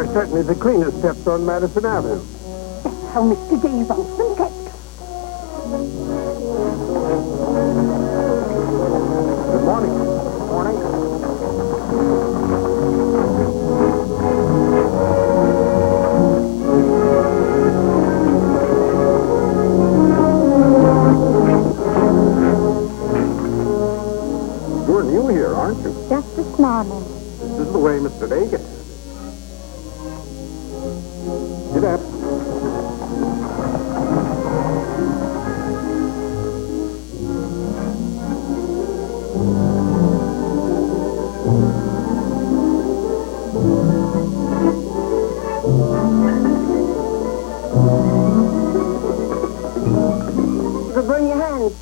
are certainly the cleanest steps on Madison Avenue. That's how Mr. Day wants them kept. Good morning. Good morning. You're new here, aren't you? Just this morning. This is the way Mr. Day gets it. Get up. So burn your hands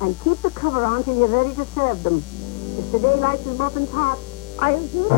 and keep the cover on till you're ready to serve them. Mr. Day likes his muffins hot. I'll do.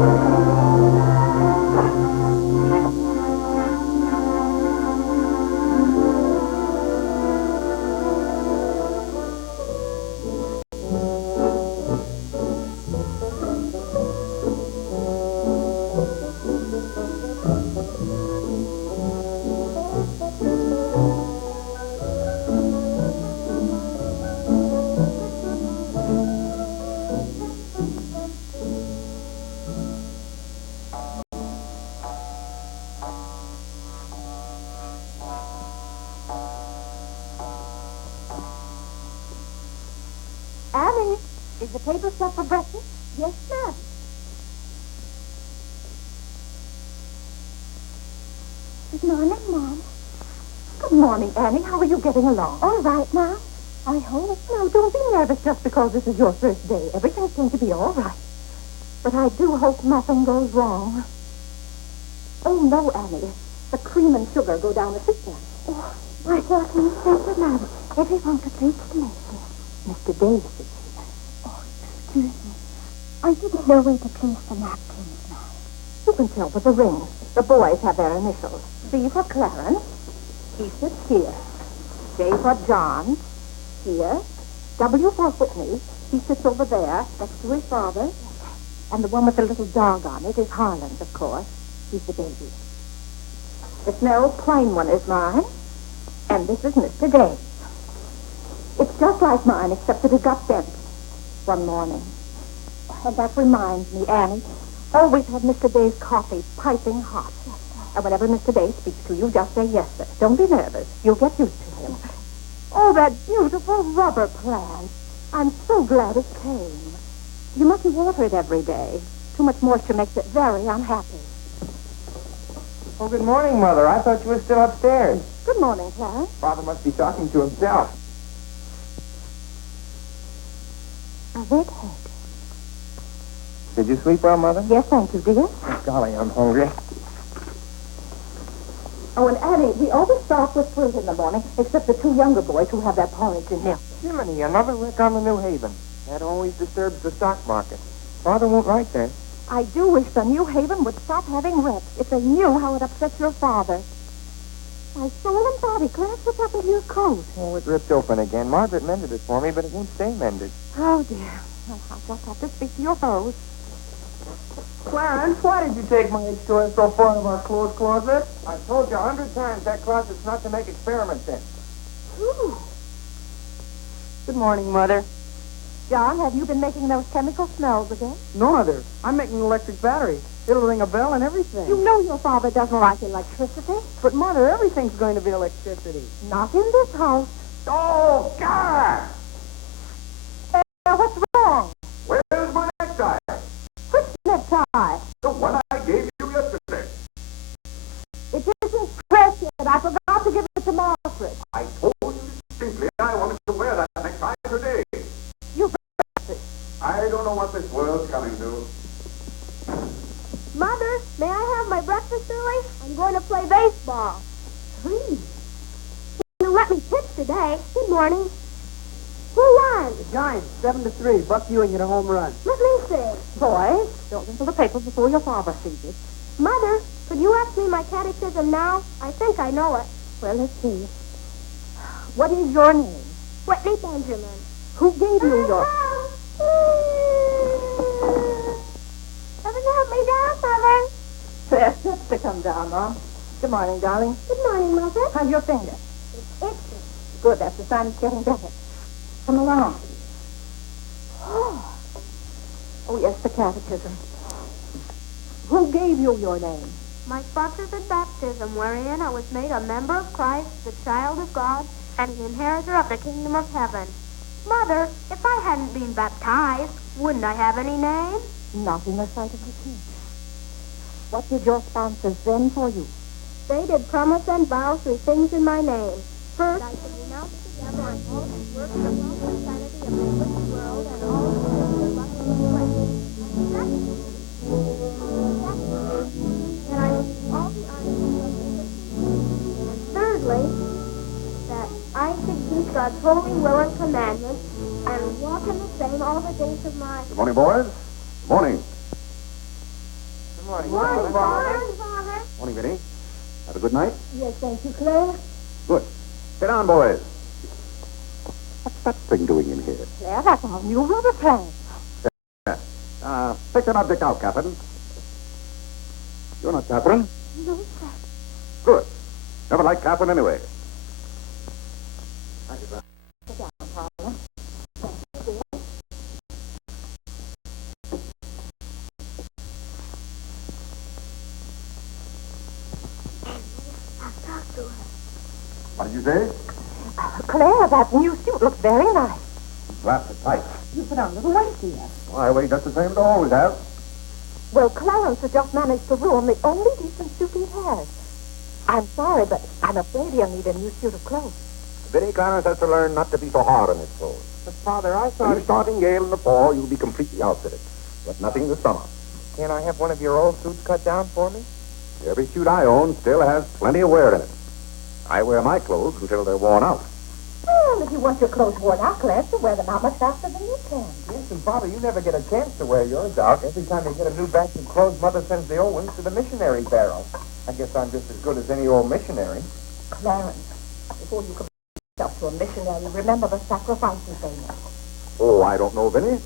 Annie, is the table set for breakfast? Yes, ma'am. Good morning, Mom. Good morning, Annie. How are you getting along? All right, Mom. I hope. No, don't be nervous just because this is your first day. Everything's going to be all right. But I do hope nothing goes wrong. Oh, no, Annie. The cream and sugar go down the system. Oh, I thought you said, Mom. Everyone could reach the message. Mr. Davis is here. Oh, excuse me. I didn't know where to place the napkins, ma'am. You can tell with the rings. The boys have their initials. C for Clarence. He sits here. J for John. Here. W for Whitney. He sits over there, next to his father. And the one with the little dog on it is Harlan's, of course. He's the baby. The small plain one is mine. And this is Mr. Day's. It's just like mine, except that it got bent one morning. And that reminds me, Annie, always have Mr. Day's coffee piping hot. And whenever Mr. Day speaks to you, just say yes, sir. Don't be nervous. You'll get used to him. Oh, that beautiful rubber plant. I'm so glad it came. You mustn't water it every day. Too much moisture makes it very unhappy. Oh, good morning, Mother. I thought you were still upstairs. Good morning, Clarence. Father must be talking to himself. A redhead. Did you sleep well, Mother? Yes, thank you, dear. Golly, I'm hungry. Oh, and Annie, we always start with fruit in the morning, except the two younger boys who have their porridge and milk. Jiminy, another wreck on the New Haven. That always disturbs the stock market. Father won't like that. I do wish the New Haven would stop having wrecks if they knew how it upsets your father. My soul and body, Clarence, what's happened to your coat? Oh, it ripped open again. Margaret mended it for me, but it won't stay mended. Oh, dear. Well, I'll just have to speak to your foes. Clarence, why did you take my toy so far out of our clothes closet? I've told you 100 times that closet's not to make experiments in. Ooh. Good morning, Mother. John, have you been making those chemical smells again? No, Mother. I'm making an electric battery. It'll ring a bell and everything. You know your father doesn't like electricity. But, Mother, everything's going to be electricity. Not in this house. Oh, God! What's wrong? Where's my necktie? Which necktie? The one I gave you yesterday. It isn't pressed yet. I forgot to give it to Margaret. I told you distinctly I wanted to wear that necktie today. You I don't know what this world's coming to. Mother, may I have my breakfast early? I'm going to play baseball. Please. You let me pitch today. Good morning. Who won? The Giants, 7-3. Buck Ewing hit a home run. Let me see. Boys, don't into the paper before your father sees it. Mother, could you ask me my catechism now? I think I know it. Well, let's see. What is your name? Whitney Benjamin. Who gave you your... Doesn't help me down, Mother. That's to come Good morning, darling. Good morning, Mother. How's your finger? It's itchy. Good, that's the sign it's getting better. Come along. Oh, yes, the catechism. Who gave you your name? My sponsors in baptism, wherein I was made a member of Christ, the child of God, and an inheritor of the kingdom of heaven. Mother, if I hadn't been baptized, wouldn't I have any name? Not in the sight of the king. What did your sponsors then for you? They did promise and vow 3 things in my name. First, I should renounce the devil and all his works, the false insanity of the wicked world, and all the sins of lust and flesh. Secondly, that I would keep all the honors of the and thirdly, that I should keep God's holy will and commandments and walk in the same all the days of my... Good morning, boys. Good morning. Good morning. Morning, Father. Morning, Vinny. Have a good night? Yes, thank you, Claire. Good. Sit down, boys. What's that thing doing in here? Claire, that's our new rubber plant. Pick that object out, Catherine. You're not Catherine? No, sir. Good. Never liked Catherine anyway. Thank you, sir. Sit down, Paula. What did you say? Claire, that new suit looks very nice. Wrapped it tight. You put on a little weight here. Well, I weigh just the same as I always have. Well, Clarence has just managed to ruin the only decent suit he has. I'm sorry, but I'm afraid he'll need a new suit of clothes. Vinny, Clarence has to learn not to be so hard on his clothes. But, Father, I When thought... you start in Yale in the fall, you'll be completely outfitted. But nothing this summer. Can't I have one of your old suits cut down for me? Every suit I own still has plenty of wear in it. I wear my clothes until they're worn out. Well, if you want your clothes worn out, Clarence, you wear them out much faster than you can. Yes, and Father, you never get a chance to wear yours out. Every time you get a new batch of clothes, Mother sends the old ones to the missionary barrel. I guess I'm just as good as any old missionary. Clarence, before you compare yourself to a missionary, remember the sacrifices they make. Oh, I don't know, Vinny.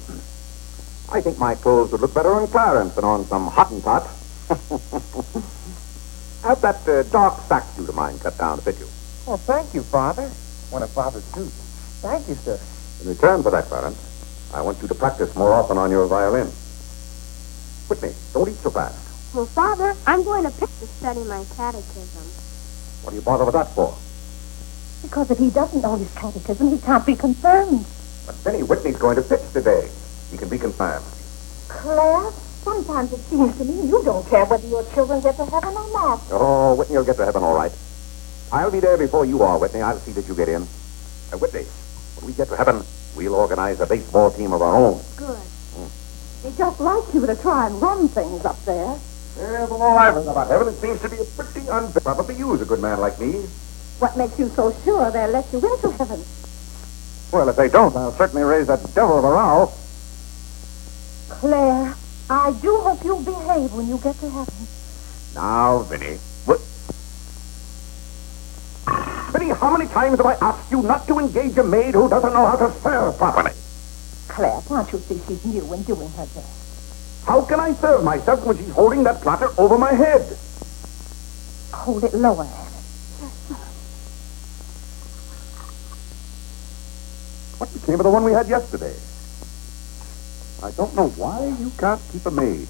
I think my clothes would look better on Clarence than on some Hottentot. Have that dark sack suit of mine cut down to fit you. Oh, thank you, Father. One of Father's suits. Thank you, sir. In return for that, Clarence, I want you to practice more often on your violin. Whitney, don't eat so fast. Well, Father, I'm going to pick to study my catechism. What do you bother with that for? Because if he doesn't know his catechism, he can't be confirmed. But Vinny, Whitney's going to pitch today. He can be confirmed. Claire, sometimes it seems to me you don't care whether your children get to heaven or not. Oh, Whitney will get to heaven all right. I'll be there before you are, Whitney. I'll see that you get in. Whitney, when we get to heaven, we'll organize a baseball team of our own. Good. They'd just like you to try and run things up there. Yeah, from all I've heard about heaven, it seems to be a pretty unfair. Probably use a good man like me. What makes you so sure they'll let you into heaven? Well, if they don't, I'll certainly raise that devil of a row. Claire, I do hope you'll behave when you get to heaven. Now, Vinny. What? Vinny, how many times have I asked you not to engage a maid who doesn't know how to serve properly? Claire, can't you see she's new and doing her best? How can I serve myself when she's holding that platter over my head? Hold it lower, Annie. What became of the one we had yesterday? I don't know why you can't keep a maid.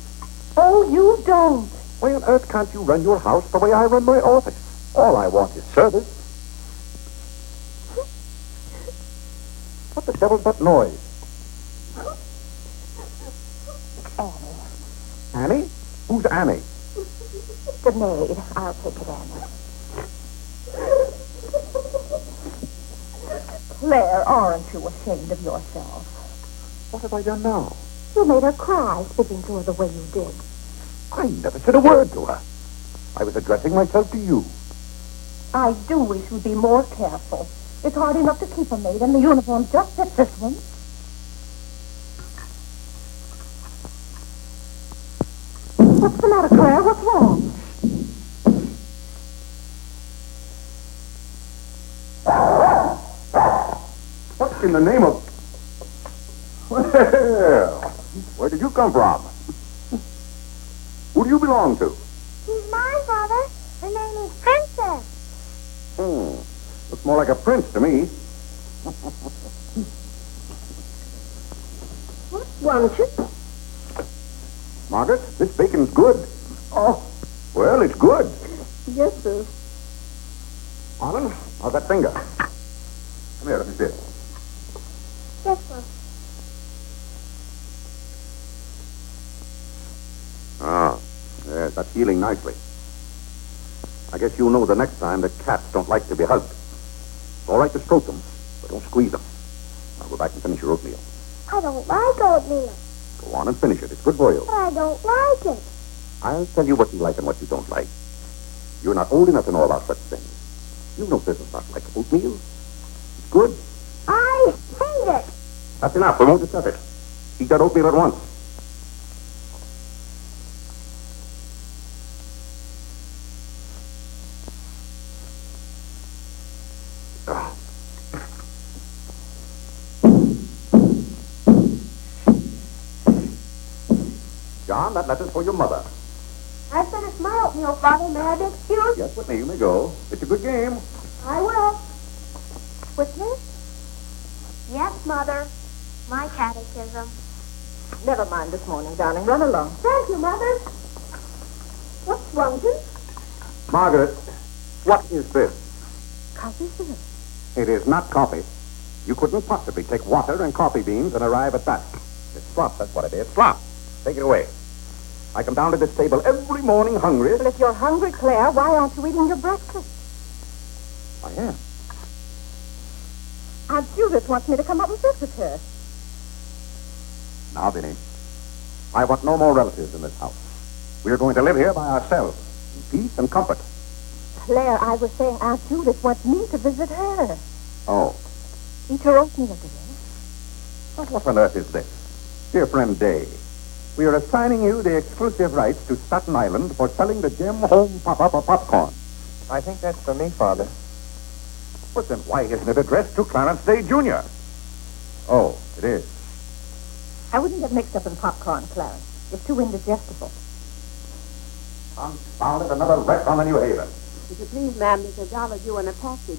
Oh, you don't. Why on earth can't you run your house the way I run my office? All I want is service. What the devil's that noise? Annie. Annie? Who's Annie? The maid. I'll take it, Annie. Claire, aren't you ashamed of yourself? What have I done now? You made her cry, speaking to her the way you did. I never said a word to her. I was addressing myself to you. I do wish you'd be more careful. It's hard enough to keep a maid, and the uniform just fits this one. What's the matter, Claire? What's wrong? What in the name of... Well, where did you come from? Who do you belong to? He's mine, Father. Her name is Princess. Looks more like a prince to me. Won't you? Margaret, this bacon's good. Oh, Well, it's good. yes, sir. Marlon, how's that finger? Come here, let me see it. Yes, sir. Ah, yes, that's healing nicely. I guess you'll know the next time that cats don't like to be hugged. It's all right to stroke them, but don't squeeze them. Now go back and finish your oatmeal. I don't like oatmeal, Go on and finish it. It's good for you. but I don't like it. I'll tell you what you like and what you don't like. You're not old enough to know about such things. You know business not like oatmeal. It's good. I hate it. That's enough. We won't discuss it. Eat that oatmeal at once. Ah. John, that letter's for your mother. I finished my oatmeal, Father. May I be excused? Yes, Whitney, you may go. It's a good game. I will. Whitney? Yes, Mother. My catechism. Never mind this morning, darling. Run along. Thank you, Mother. What's wrong, Jim? Margaret, what is this? Coffee, sir. It is not coffee. You couldn't possibly take water and coffee beans and arrive at that. It's slop, that's what it is. Slop. Take it away. I come down to this table every morning hungry. Well, if you're hungry, Claire, why aren't you eating your breakfast? I am. Aunt Judith wants me to come up and visit her. Now, Vinny, I want no more relatives in this house. We're going to live here by ourselves, in peace and comfort. Claire, I was saying Aunt Judith wants me to visit her. Oh, Eat her oatmeal, dear. but what on earth is this? Dear friend Day, we are assigning you the exclusive rights to Staten Island for selling the Gem Home Pop-Up of popcorn. I think that's for me, Father. But then why isn't it addressed to Clarence Day, Jr.? Oh, it is. I wouldn't get mixed up in popcorn, Clarence. It's too indigestible. Confounded, another wreck on the New Haven. If you please, ma'am, there's $1 due in a package.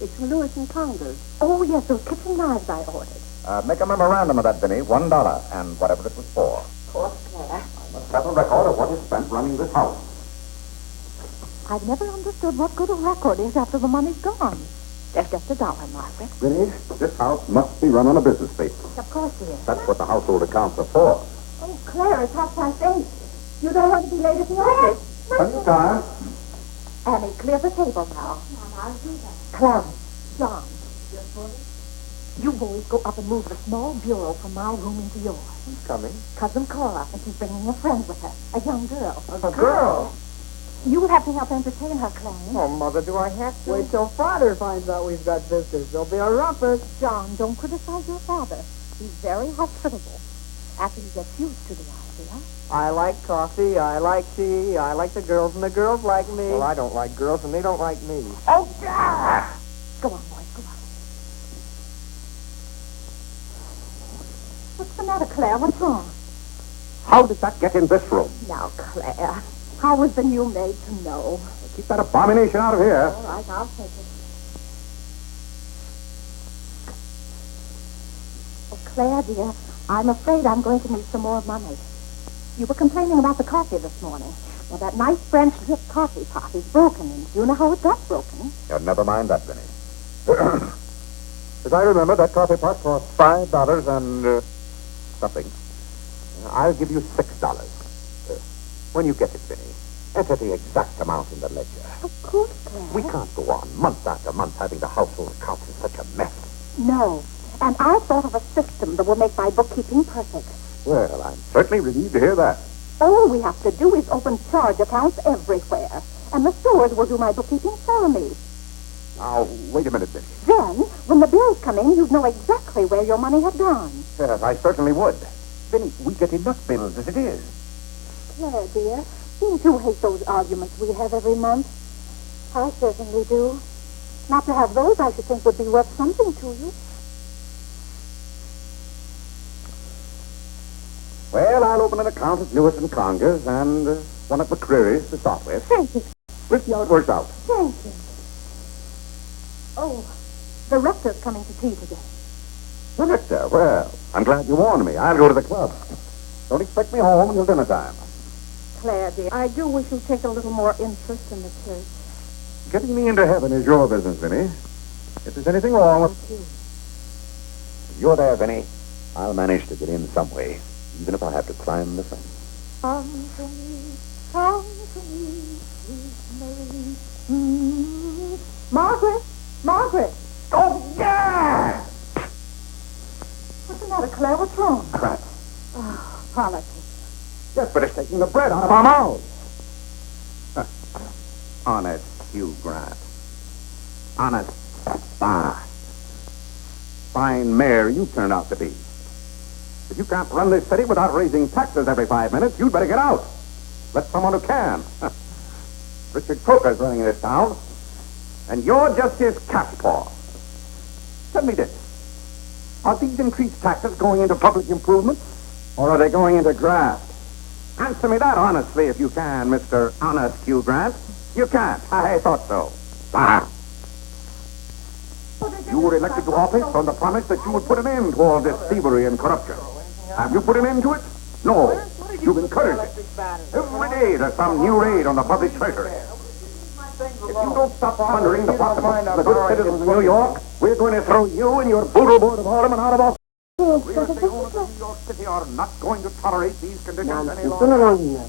It's from Lewis and Congers. Oh, yes, those kitchen knives I ordered. Make a memorandum of that, Vinny. $1, and whatever it was for. Poor Claire. I must have a record of what is spent running this house. I've never understood what good a record is after the money's gone. There's just $1, Margaret. Vinny, this house must be run on a business basis. Of course, dear. That's what the household accounts are for. Oh, Claire, it's 8:30. You don't want to be late at the office. Plenty of time. Annie, clear the table now. I'll do that. Clarence, John. You boys go up and move the small bureau from my room into yours. Who's coming? Cousin Cora, and she's bringing a friend with her, a young girl. A girl? You'll have to help entertain her, Clarence. Oh, Mother, do I have to? Wait till Father finds out we've got visitors. There'll be a rumpus. John, don't criticize your father. He's very hospitable. After he gets used to the idea. I like coffee, I like tea, I like the girls, and the girls like me. Well, I don't like girls, and they don't like me. Oh, God! Go on, boys, go on. What's the matter, Claire? What's wrong? How did that get in this room? Now, Claire, how was the new maid to know? Keep that abomination out of here. All right, I'll take it. Oh, Claire, dear, I'm afraid I'm going to need some more money. You were complaining about the coffee this morning. Well, that nice French drip coffee pot is broken, and you know how it got broken. Yeah, never mind that, Vinny. As I remember, that coffee pot cost $5 and something. I'll give you $6. When you get it, Vinny, enter the exact amount in the ledger. Of course, Claire. We can't go on month after month having the household accounts in such a mess. No, and I thought of a system that will make my bookkeeping perfect. Well, I'm certainly relieved to hear that. All we have to do is open charge accounts everywhere, and the stores will do my bookkeeping for me. Now, wait a minute, Vinny. Then, when the bills come in, you'd know exactly where your money had gone. Yes, I certainly would. Vinny, we get enough bills as it is. Claire, dear, you do hate those arguments we have every month. I certainly do. Not to have those, I should think, would be worth something to you. Well, I'll open an account at Lewis and Congers and one at McCreary's to start with. Thank you. We'll see how it works out. Thank you. Oh, the rector's coming to tea today. The rector? Well, I'm glad you warned me. I'll go to the club. Don't expect me home until dinner time. Claire, dear, I do wish you'd take a little more interest in the church. Getting me into heaven is your business, Vinny. If there's anything wrong with you. If you're there, Vinny, I'll manage to get in some way, even if I have to climb the fence. Come to me, sweet Mary. Margaret! Margaret! Oh, yeah! What's the matter, Claire? What's wrong? Crap. Oh, politics. Just finished taking the bread out of our mouths. Huh. Honest Hugh Grant. Honest. Fine mayor you turned out to be. If you can't run this city without raising taxes every 5 minutes, you'd better get out. Let someone who can. Richard Coker's running this town, and you're just his catspaw. Tell me this. Are these increased taxes going into public improvements, or are they going into graft? Answer me that honestly if you can, Mr. Honest Hugh Grant. You can't. I thought so. You were elected to office on the promise that you would put an end to all this thievery and corruption. Have you put an end to it? No. You've encouraged it. Every day there's some new raid on the public treasury. If you don't stop plundering the pocketbooks of the good citizens of New York, we're going to throw you and your boodle board of aldermen out of office. We as the owners of New York City are not going to tolerate these conditions any longer.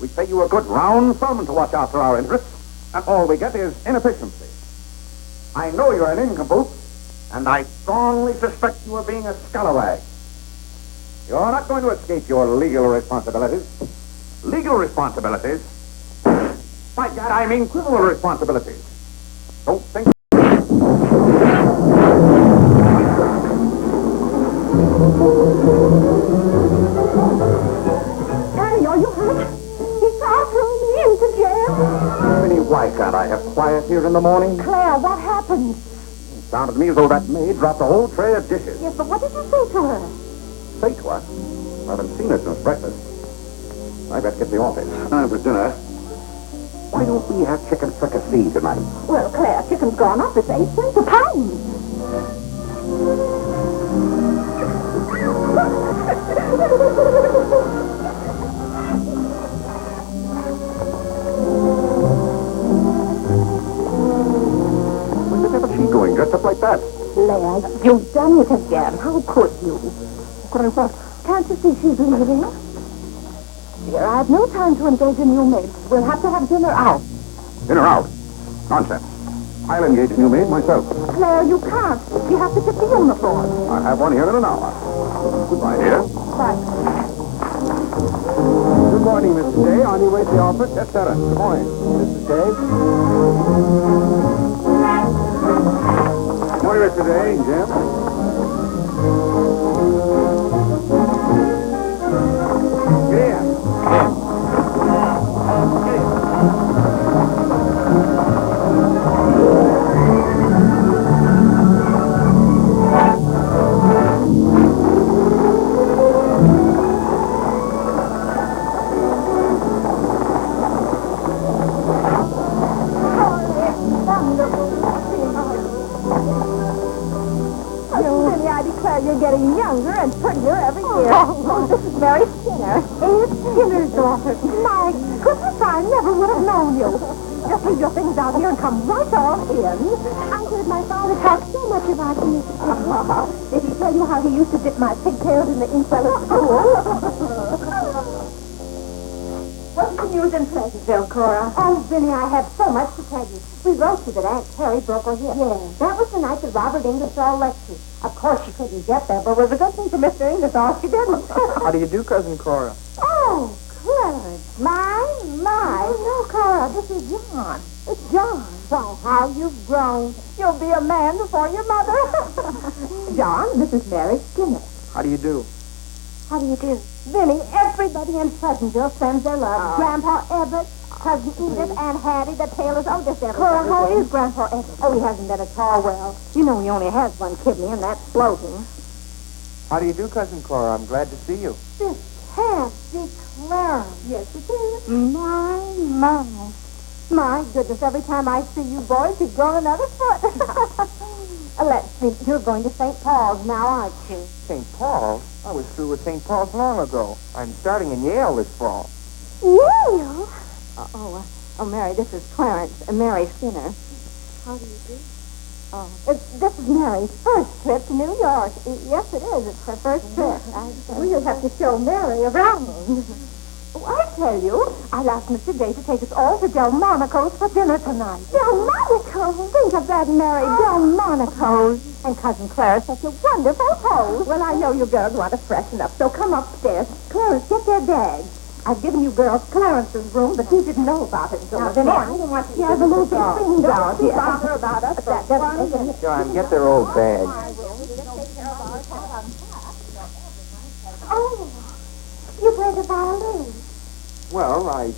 We pay you a good round sum to watch after our interests, and all we get is inefficiency. I know you're an incomplete, and I strongly suspect you of being a scallywag. You're not going to escape your legal responsibilities. Legal responsibilities? By God, I mean criminal responsibilities. Don't think... Annie, are you hurt? He tried to throw me into jail. Vinny, why can't I have quiet here in the morning? Claire, what happened? It sounded to me as though that maid dropped a whole tray of dishes. Yes, but what did you say to her? Say to her? I haven't seen her since breakfast. I better get to the office. Time for dinner. Why don't we have chicken fricassee tonight? Well, Claire, chicken's gone up. It's 8 cents a pound. Where the devil's she going, dressed up like that? Claire, you've done it again. How could you? What I want? Can't you see she's leaving? Dear, I've no time to engage a new maid. We'll have to have dinner out. Dinner out? Nonsense. I'll engage a new maid myself. Claire, you can't. You have to get the uniform. I'll have one here in an hour. Goodbye, dear. Bye. Good morning, Mr. Day. On your way to the office? Yes, sir. Good morning. Mrs. Day? Good morning, Mr. Day. Jim? You're getting younger and prettier every year. Oh, this is Mary Skinner. Aunt Skinner's daughter. My goodness, I never would have known you. Just leave your things out here and come right on in. I heard my father talk so much about you. Did he tell you how he used to dip my pigtails in the inkwell at school? What's the news in Pleasantville, Cora? Oh, Vinny, I have so much to tell you. We wrote you that Aunt Terry broke her hip. Yeah. That was the night that Robert Ingersoll lectured. Of course, she couldn't get there, but it was a good thing for Mr. Ingersoll she didn't. How do you do, Cousin Cora? Oh, Clarence. My. Oh, no, Cora, this is John. It's John. Why, how you've grown. You'll be a man before your mother. John, this is Mary Skinner. How do you do? How do you do? Vinny, everybody in Pleasantville sends their love. Grandpa Everett, Cousin Edith, Aunt Hattie, the Taylors. Oh, just everybody. Cora, how is Grandpa Everett? Oh, he hasn't been at all well. You know he only has one kidney, and that's floating. How do you do, Cousin Cora? I'm glad to see you. This can't be Clarence. Yes, it is. My. My goodness, every time I see you boys, you grow another foot. Let's see, you're going to St. Paul's now, aren't you? St. Paul's? I was through with St. Paul's long ago. I'm starting in Yale this fall. Yale? Oh, Mary, this is Clarence, Mary Skinner. How do you do? Oh, this is Mary's first trip to New York. Yes, it is. It's her first trip. We'll have to show Mary around. Oh, I tell you, I'll ask Mr. Day to take us all to Delmonico's for dinner tonight. Delmonico's? Think of that, Mary. Delmonico's. And Cousin Clara's such a wonderful host. Well, I know you girls want to freshen up, so come upstairs. Clarence, get their bags. I've given you girls Clarence's room, but he didn't know about it until this morning. I don't want you to the little big thing down here. Don't bother about us. John, get their old bags. Oh, you play the violin. Well, I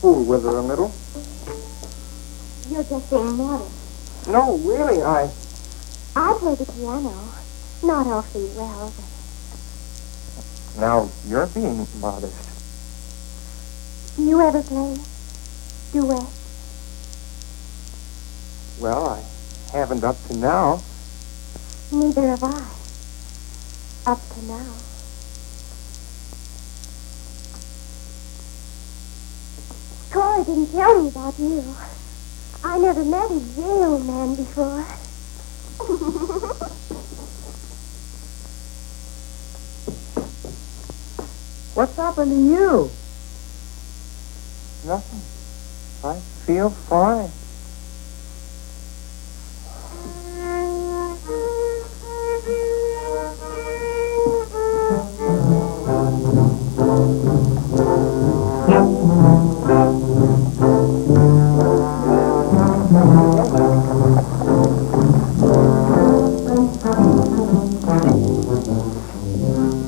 fool with her a little. You're just being modest. No, really, I play the piano. Not awfully well, but... Now, you're being modest. Do you ever play duet? Well, I haven't up to now. Neither have I. Up to now. Cora didn't tell me about you. I never met a Yale man before. What's happened to you? Nothing. I feel fine.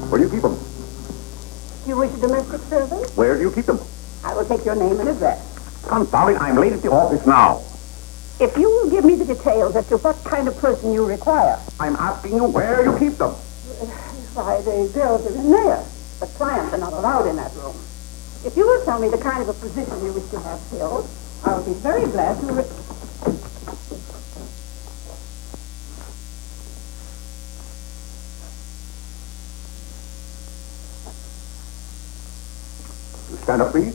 Where do you keep them? You wish a domestic servant? Where do you keep them? I will take your name and address. Confound it, I'm late at the office now. If you will give me the details as to what kind of person you require. I'm asking you where you keep them. Why, the girls are in there. But clients are not allowed in that room. If you will tell me the kind of a position you wish to have filled, I will be very glad to... Stand up, please.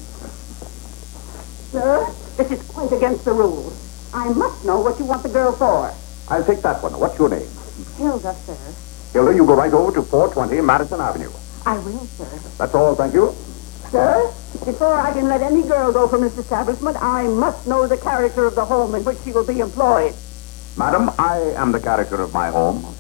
Sir, this is quite against the rules. I must know what you want the girl for. I'll take that one. What's your name? Hilda, sir. Hilda, you go right over to 420 Madison Avenue. I will, sir. That's all, thank you. Sir, before I can let any girl go from this establishment, I must know the character of the home in which she will be employed. Madam, I am the character of my home.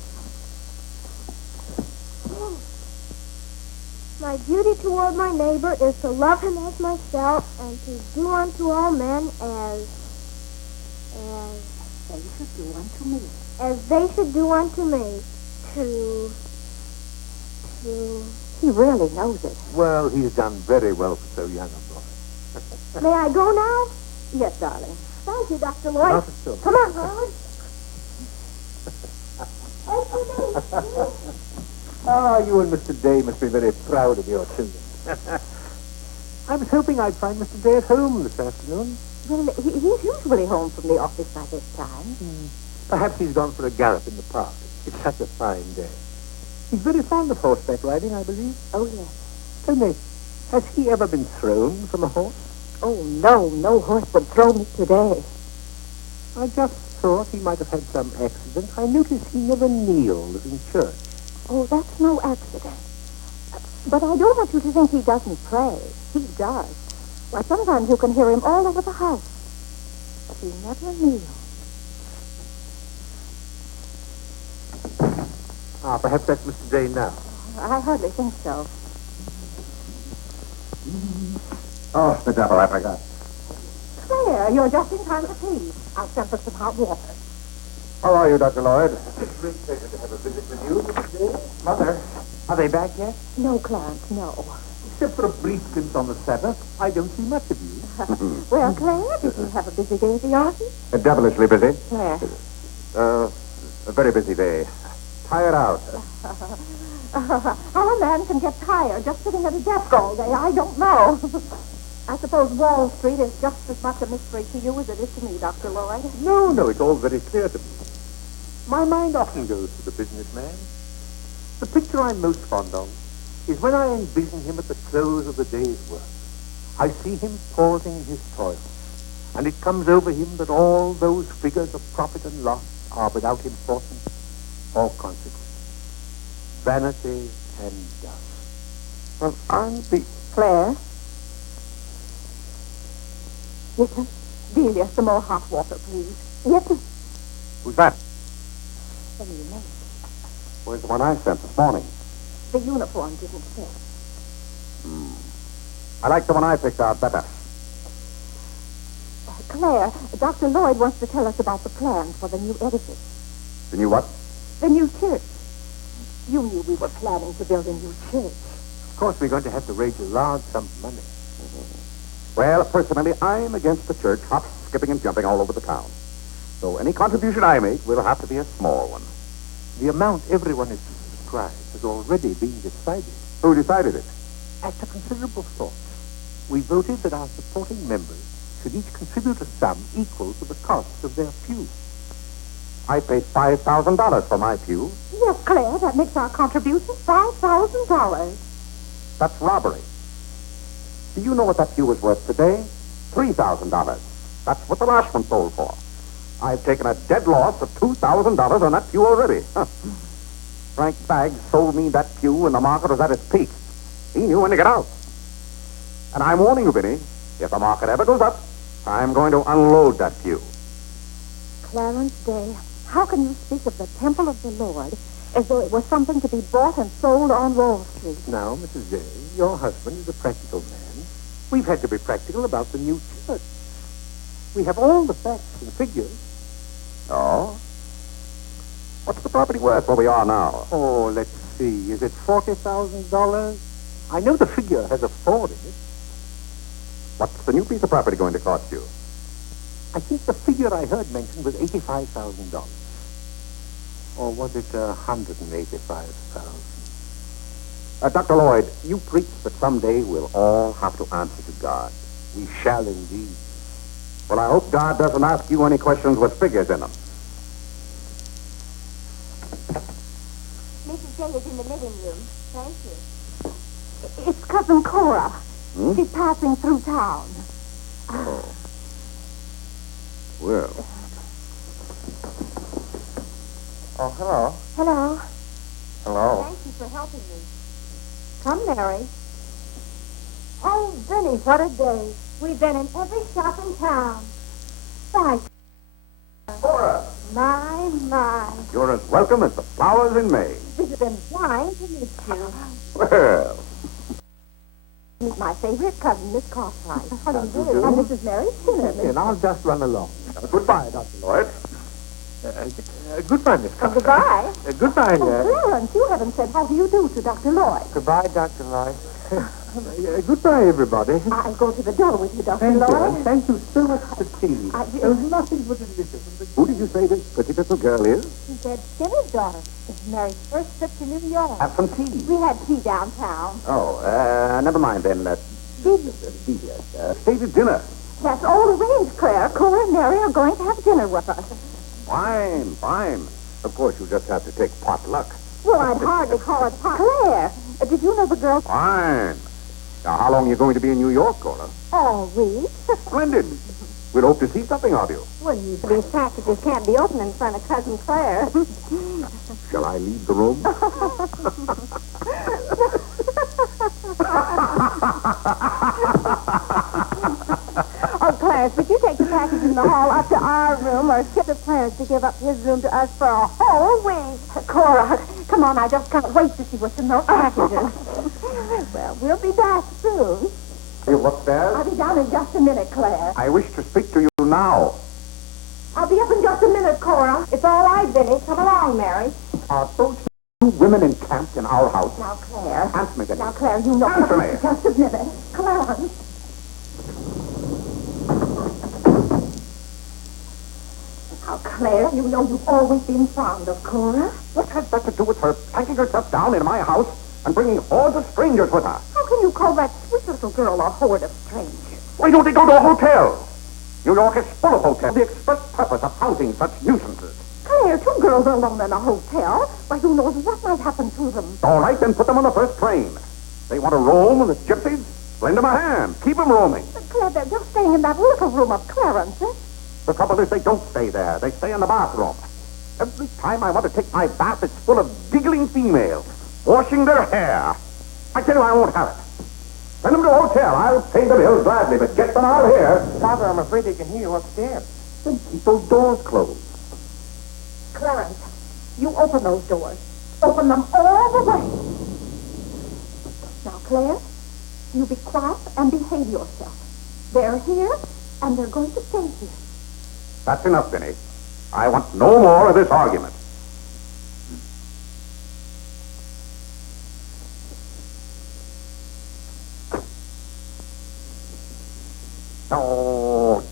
My duty toward my neighbor is to love him as myself and to do unto all men They should do unto me. as they should do unto me. To... He really knows it. Well, he's done very well for so young a boy. May I go now? Yes, darling. Thank you, Dr. Lloyd. Not at all. Come on, Howard. Oh, you and Mr. Day must be very proud of your children. I was hoping I'd find Mr. Day at home this afternoon. Well, he's usually home from the office by this time. Perhaps he's gone for a gallop in the park. It's such a fine day. He's very fond of horseback riding, I believe. Oh, yes. Tell me, has he ever been thrown from a horse? Oh, no horse would throw me today. I just thought he might have had some accident. I noticed he never kneels in church. Oh, that's no accident. But I don't want you to think he doesn't pray. He does. Why, sometimes you can hear him all over the house. But he never kneels. Ah, perhaps that's Mr. Day now. I hardly think so. Oh, the devil, I forgot. Claire, you're just in time for tea. I'll send for some hot water. How are you, Dr. Lloyd? It's a great pleasure to have a visit with you, Mr. Day. Mother, are they back yet? No, Clarence, no. Except for a brief glimpse on the Sabbath, I don't see much of you. Well, Claire, did you have a busy day at the office? Devilishly busy. Claire. A very busy day. Tired out. How a man can get tired just sitting at a desk all day, I don't know. I suppose Wall Street is just as much a mystery to you as it is to me, Dr. Lloyd. No, it's all very clear to me. My mind often goes to the businessman. The picture I'm most fond of is when I envision him at the close of the day's work. I see him pausing his toil, and it comes over him that all those figures of profit and loss are without importance or consequence. Vanity and dust. Well, aren't the... Claire? Yes, Delia, some more hot water, please. Yes, Who's that? what do you mean? Where's the one I sent this morning? The uniform didn't fit. I like the one I picked out better. Claire, Dr. Lloyd wants to tell us about the plans for the new edifice. The new what? The new church. You knew we were planning to build a new church. Of course, we're going to have to raise a large sum of money. Well, personally, I'm against the church hopping, skipping, and jumping all over the town. So any contribution I make will have to be a small one. The amount everyone is to subscribe has already been decided. Who decided it? After considerable thought, we voted that our supporting members should each contribute a sum equal to the cost of their pew. I paid $5,000 for my pew. Yes, Claire, that makes our contribution $5,000. That's robbery. Do you know what that pew is worth today? $3,000. That's what the last one sold for. I've taken a dead loss of $2,000 on that pew already. Frank Baggs sold me that pew when the market was at its peak. He knew when to get out. And I'm warning you, Vinny, if the market ever goes up, I'm going to unload that pew. Clarence Day, how can you speak of the temple of the Lord as though it was something to be bought and sold on Wall Street? Now, Mrs. Day, your husband is a practical man. We've had to be practical about the new church. We have all the facts and figures. Oh? What's the property worth where we are now? Oh, let's see. Is it $40,000? I know the figure has a 4 in it. What's the new piece of property going to cost you? I think the figure I heard mentioned was $85,000. Or was it $185,000? Dr. Lloyd, you preach that someday we'll all have to answer to God. We shall indeed. Well, I hope God doesn't ask you any questions with figures in them. Mrs. Day is in the living room. Thank you. It's Cousin Cora. She's passing through town. Oh. Well. Oh, hello. Hello. Hello. Thank you for helping me. Come, Mary. Oh, Vinny, what a day. We've been in every shop in town. Why, Cora, my. you're as welcome as the flowers in May. It has been fine to meet you. Well. Meet my favorite cousin, Miss Cartwright. How do you do? do? And Mrs. Mary Skinner. And I'll just run along. Goodbye, Dr. Lloyd. Goodbye, Miss Carter. Goodbye. Goodbye, Clarence, you haven't said how do you do to Dr. Lloyd. Goodbye, Dr. Lloyd. Goodbye, everybody. I'll go to the door with you, Dr. Thank you, Lloyd. and thank you so much for tea. There's nothing but delicious. Who did you say this pretty little girl is? She said Skinner's daughter. It's Mary's first trip to New York. Have some tea. We had tea downtown. Oh, never mind then. Stay to dinner. That's all arranged, Claire. Cora and Mary are going to have dinner with us. Fine. Of course, you just have to take potluck. Well, I'd hardly call it pot. Claire, did you know the girl Fine. Now, how long are you going to be in New York, Cora? all week? Splendid. We'll hope to see something of you. Well, these packages can't be opened in front of Cousin Claire. Shall I leave the room? Oh, Clarence, would you take the package in the hall up to our room or skip the Clarence to give up his room to us for a whole week? Cora, come on, I just can't wait to see what's in those packages. Well, we'll be back soon. You upstairs? I'll be down in just a minute, Claire. I wish to speak to you now. I'll be up in just a minute, Cora. It's all right, Vinny. Come along, Mary. Are those two women encamped in our house? Now, Claire. Answer me, Vinny. Now, Claire, you know... Answer me. Just a minute. Clarence. Now, Claire, you know you've always been fond of Cora. What has that to do with her planking herself down in my house and bringing hordes of strangers with her? How can you call that sweet little girl a horde of strangers? Why don't they go to a hotel? New York is full of hotels. The express purpose of housing such nuisances. Claire, two girls alone in a hotel. Why, who knows what might happen to them? All right, then put them on the first train. They want to roam with the gypsies? Lend them a hand. Keep them roaming. But Claire, they're just staying in that little room of Clarence's. The trouble is they don't stay there. They stay in the bathroom. Every time I want to take my bath, it's full of giggling females, washing their hair. I tell you, I won't have it. Send them to a hotel. I'll pay the bills gladly, but get them out of here. Father, I'm afraid they can hear you upstairs. Then keep those doors closed. Clarence, you open those doors. Open them all the way. Now, Claire, you be quiet and behave yourself. They're here, and they're going to stay here. That's enough, Vinny. I want no more of this argument. Oh,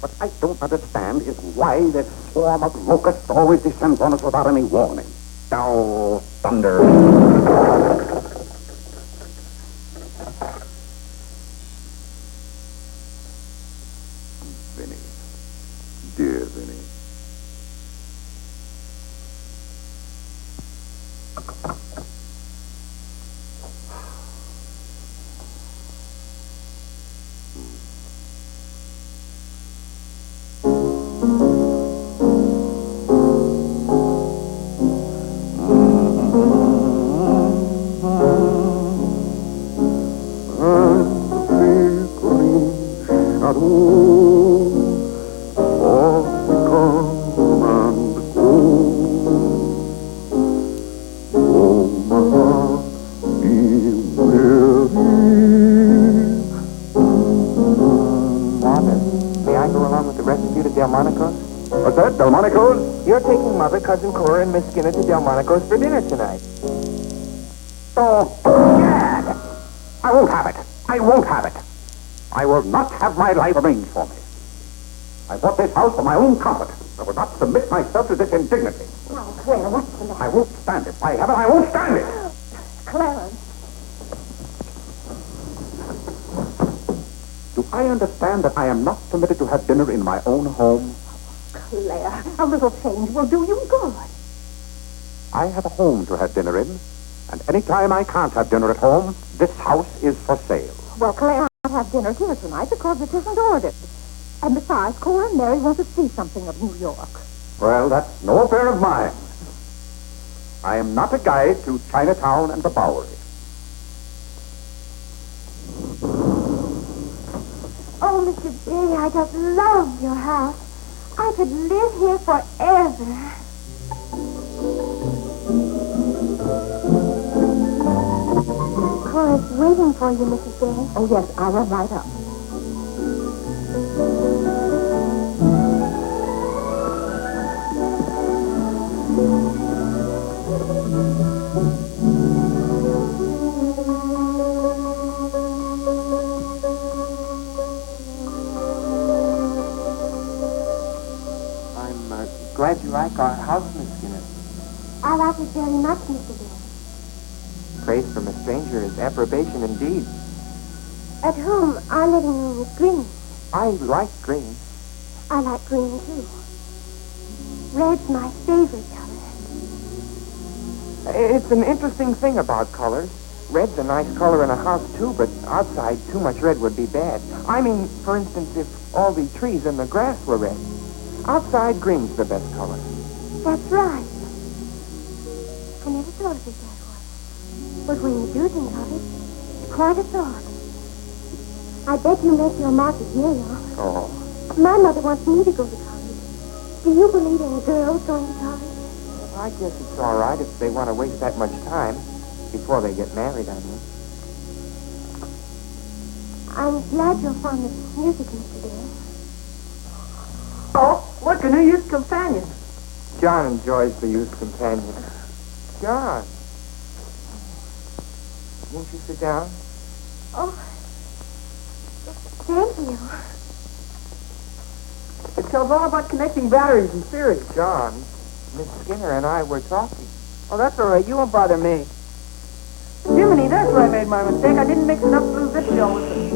what I don't understand is why this swarm of locusts always descends on us without any warning. Oh, thunder. Vinny. Dear Vinny. What's that, Delmonico's? You're taking Mother, Cousin Cora, and Miss Skinner to Delmonico's for dinner tonight. Oh, Gad! I won't have it. I won't have it. I will not have my life arranged for me. I bought this house for my own comfort. I will not submit myself to this indignity. Now, Claire, what's the matter? I won't stand it. By heaven, I won't stand it. Clarence. Do I understand that I am not permitted to have dinner in my own home? Claire, a little change will do you good. I have a home to have dinner in, and any time I can't have dinner at home, this house is for sale. Well, Claire, I'll have dinner here tonight because it isn't ordered. And besides, Cora and Mary want to see something of New York. Well, that's no affair of mine. I am not a guide to Chinatown and the Bowery. Oh, Mr. J, I just love your house. I could live here forever. Cora's waiting for you, Mrs. J. Oh, yes, I'll run right up. Glad you like our house, Miss Skinner. I like it very much, Mr. J. Praise from a stranger is approbation indeed. At home, our living room is green. I like green. I like green, too. Red's my favorite color. It's an interesting thing about colors. Red's a nice color in a house, too, but outside, too much red would be bad. I mean, for instance, if all the trees and the grass were red. Outside, green's the best color. That's right. I never thought of it that way. But when you do think of it, it's quite a thought. I bet you make your mark at Yale. Oh. My mother wants me to go to college. Do you believe in girls going to college? Well, I guess it's all right if they want to waste that much time before they get married, I mean. I'm glad you're fond of music, Mr. Dale. Oh, look, a new youth companion. John enjoys the youth companion. John. Won't you sit down? Oh, thank you. It tells all about connecting batteries in series. John, Miss Skinner and I were talking. Oh, that's all right. You won't bother me. Jiminy, there's where I made my mistake. I didn't mix enough blue vitriol with it.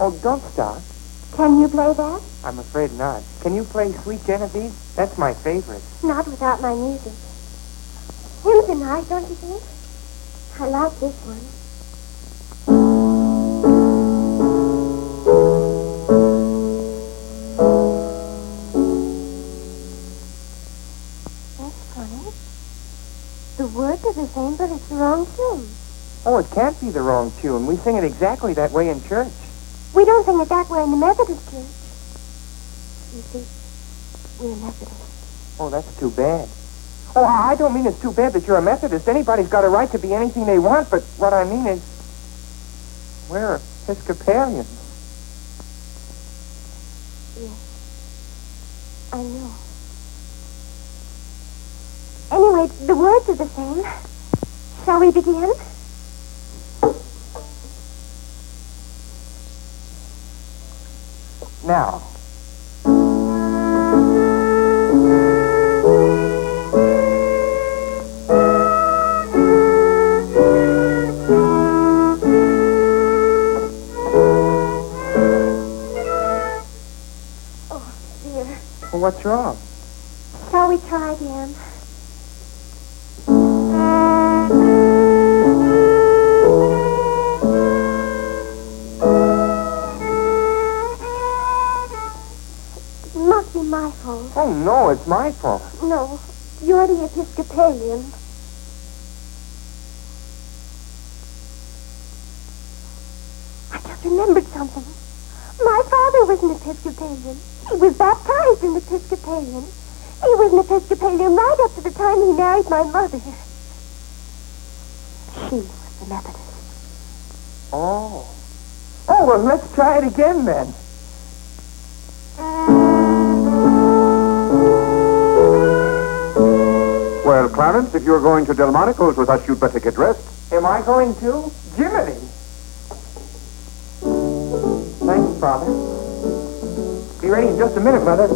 Oh, don't stop. Can you play that? I'm afraid not. Can you play Sweet Genevieve? That's my favorite. Not without my music. Hymns are nice, don't you think? I like this one. That's funny. The words are the same, but it's the wrong tune. Oh, it can't be the wrong tune. We sing it exactly that way in church. We don't sing it that way in the Methodist church. You see, we're Methodists. Oh, that's too bad. Oh, I don't mean it's too bad that you're a Methodist. Anybody's got a right to be anything they want, but what I mean is, we're Episcopalians. Yes, I know. Anyway, the words are the same. Shall we begin? Now. Oh, dear. Well, what's wrong? Shall we try again? It must be my fault. Oh, no, it's my fault. No, you're the Episcopalian. I just remembered something. My father was an Episcopalian. He was baptized an Episcopalian. He was an Episcopalian right up to the time he married my mother. She was a Methodist. Oh. Oh, well, let's try it again then. Well, Clarence, if you're going to Delmonico's with us, you'd better get dressed. Am I going to? Jiminy. Thanks, Father. Be ready in just a minute, Mother.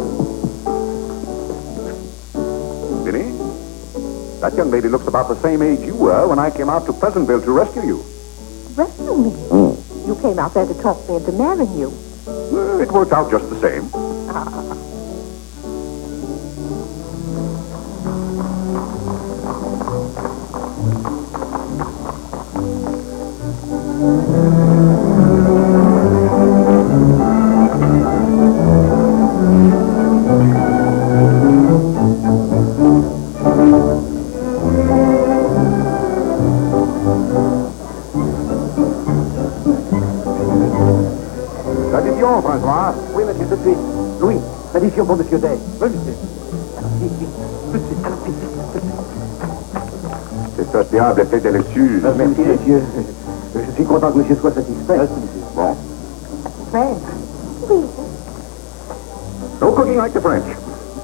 Vinny, that young lady looks about the same age you were when I came out to Pleasantville to rescue you. Rescue me? You came out there to talk me into marrying you. It worked out just the same. L'addition, François. Oui, monsieur, tout de suite. Louis, l'addition pour monsieur Day. Oui, monsieur. Tout de suite. C'est ce diable effet de lecture. Merci, monsieur. Je suis content que monsieur soit satisfait. Merci, monsieur. Bon. Claire. Oui. No cooking like the French.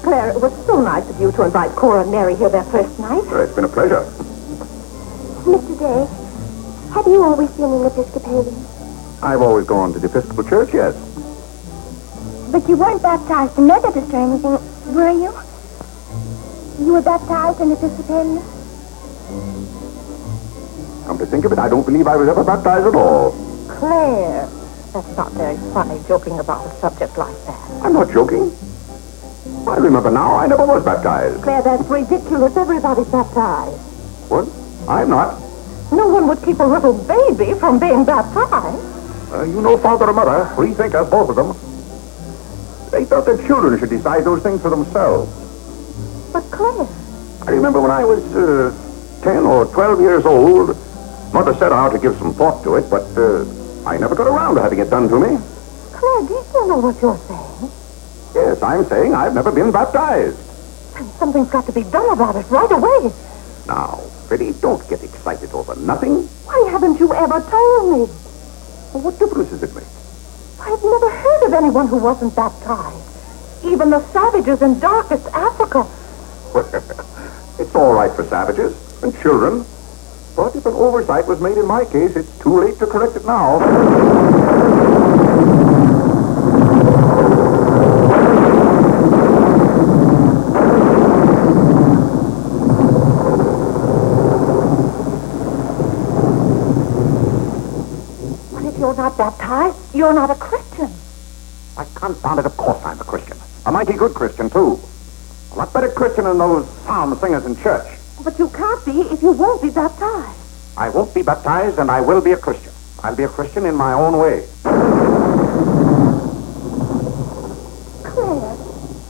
Claire, it was so nice of you to invite Cora and Mary here their first night. It's been a pleasure. Mr. Day, have you always been an Episcopalian? I've always gone to the Episcopal Church, yes. But you weren't baptized in Methodist or anything, were you? You were baptized in Episcopalian? Come to think of it, I don't believe I was ever baptized at all. Claire, that's not very funny, joking about a subject like that. I'm not joking. I remember now, I never was baptized. Claire, that's ridiculous. Everybody's baptized. What? I'm not. No one would keep a little baby from being baptized. You know father and mother, free thinkers, both of them. They thought their children should decide those things for themselves. But Claire... I remember when I was 10 or 12 years old, Mother set out to give some thought to it, but I never got around to having it done to me. Claire, do you know what you're saying? Yes, I'm saying I've never been baptized. Then something's got to be done about it right away. Now, Freddie, don't get excited over nothing. Why haven't you ever told me? Well, what difference does it make? I've never heard of anyone who wasn't baptized. Even the savages in darkest Africa. It's all right for savages and children. But if an oversight was made in my case, it's too late to correct it now. you're not a Christian. I confound it, of course I'm a Christian. A mighty good Christian, too. A lot better Christian than those psalm singers in church. But you can't be if you won't be baptized. I won't be baptized, and I will be a Christian. I'll be a Christian in my own way. Claire,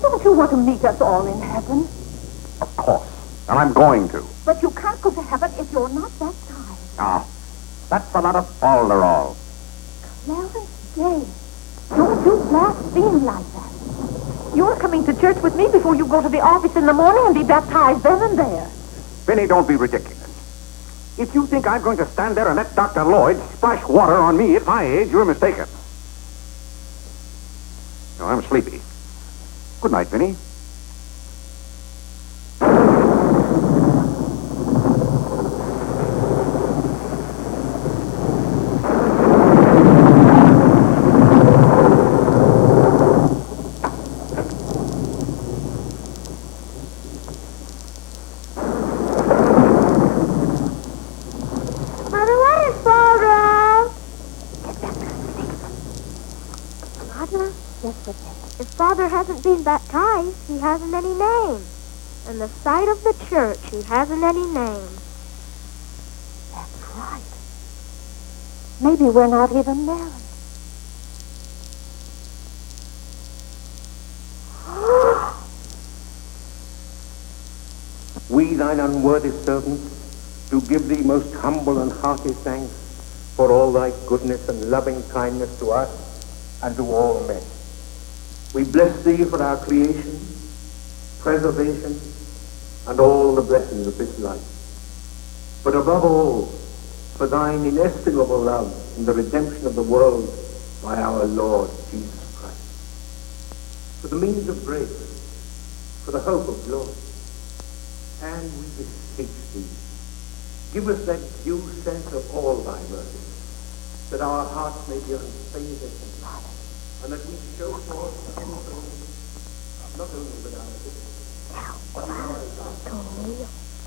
don't you want to meet us all in heaven? Of course. And I'm going to. But you can't go to heaven if you're not baptized. Now, that's a lot of falderall. Clarence Day, don't you blaspheme like that. You're coming to church with me before you go to the office in the morning and be baptized then and there. Vinny, don't be ridiculous. If you think I'm going to stand there and let Dr. Lloyd splash water on me at my age, you're mistaken. No, I'm sleepy. Good night, Vinny. If Father hasn't been baptized, he hasn't any name. In the sight of the church, he hasn't any name. That's right. Maybe we're not even married. We, thine unworthy servants, do give thee most humble and hearty thanks for all thy goodness and loving kindness to us and to all men. We bless thee for our creation, preservation, and all the blessings of this life. But above all, for thine inestimable love in the redemption of the world by our Lord Jesus Christ. For the means of grace, for the hope of glory. And we beseech thee, give us that due sense of all thy mercies, that our hearts may be unfaded and that we show forth the truth, not only with our lips, but in our lives,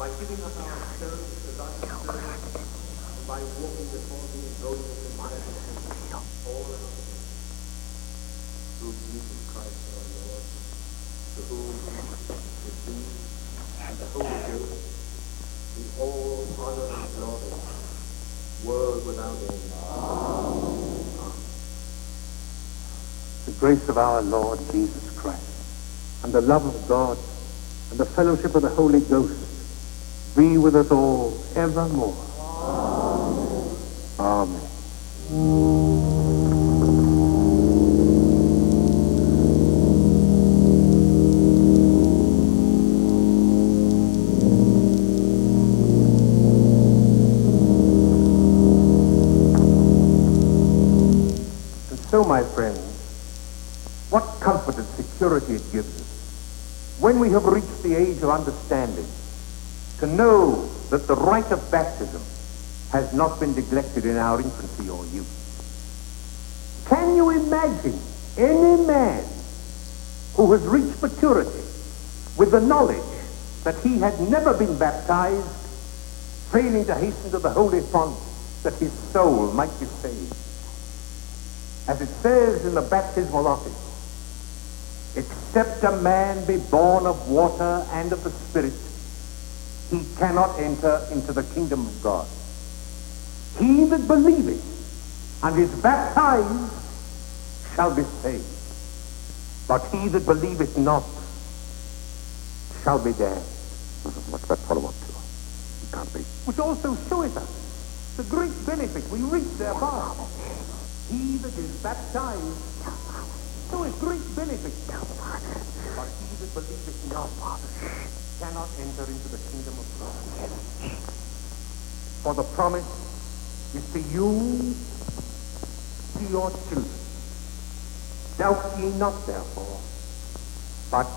by giving us ourselves to thy service, and by walking before thee in holiness and majesty, all our days. Through Jesus Christ our Lord, to whom, with thee, and the Holy Ghost, be all honor and glory, world without end. Amen. The grace of our Lord Jesus Christ, and the love of God, and the fellowship of the Holy Ghost, be with us all evermore. Amen. And so, my friends, what comfort and security it gives us when we have reached the age of understanding to know that the rite of baptism has not been neglected in our infancy or youth. Can you imagine any man who has reached maturity with the knowledge that he had never been baptized, failing to hasten to the holy font that his soul might be saved? As it says in the baptismal office, except a man be born of water and of the Spirit, he cannot enter into the kingdom of God. He that believeth and is baptized shall be saved, but he that believeth not shall be damned. What's that follow up to? It can't be. Which also showeth us the great benefit we reach thereby. He that is baptized showeth great benefit, but he that believeth not cannot enter into the kingdom of God. For the promise is to you, to your children. Doubt ye not, therefore, but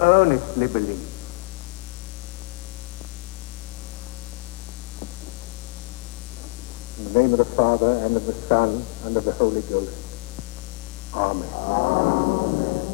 earnestly believe. In the name of the Father, and of the Son, and of the Holy Ghost. Amen. Amen.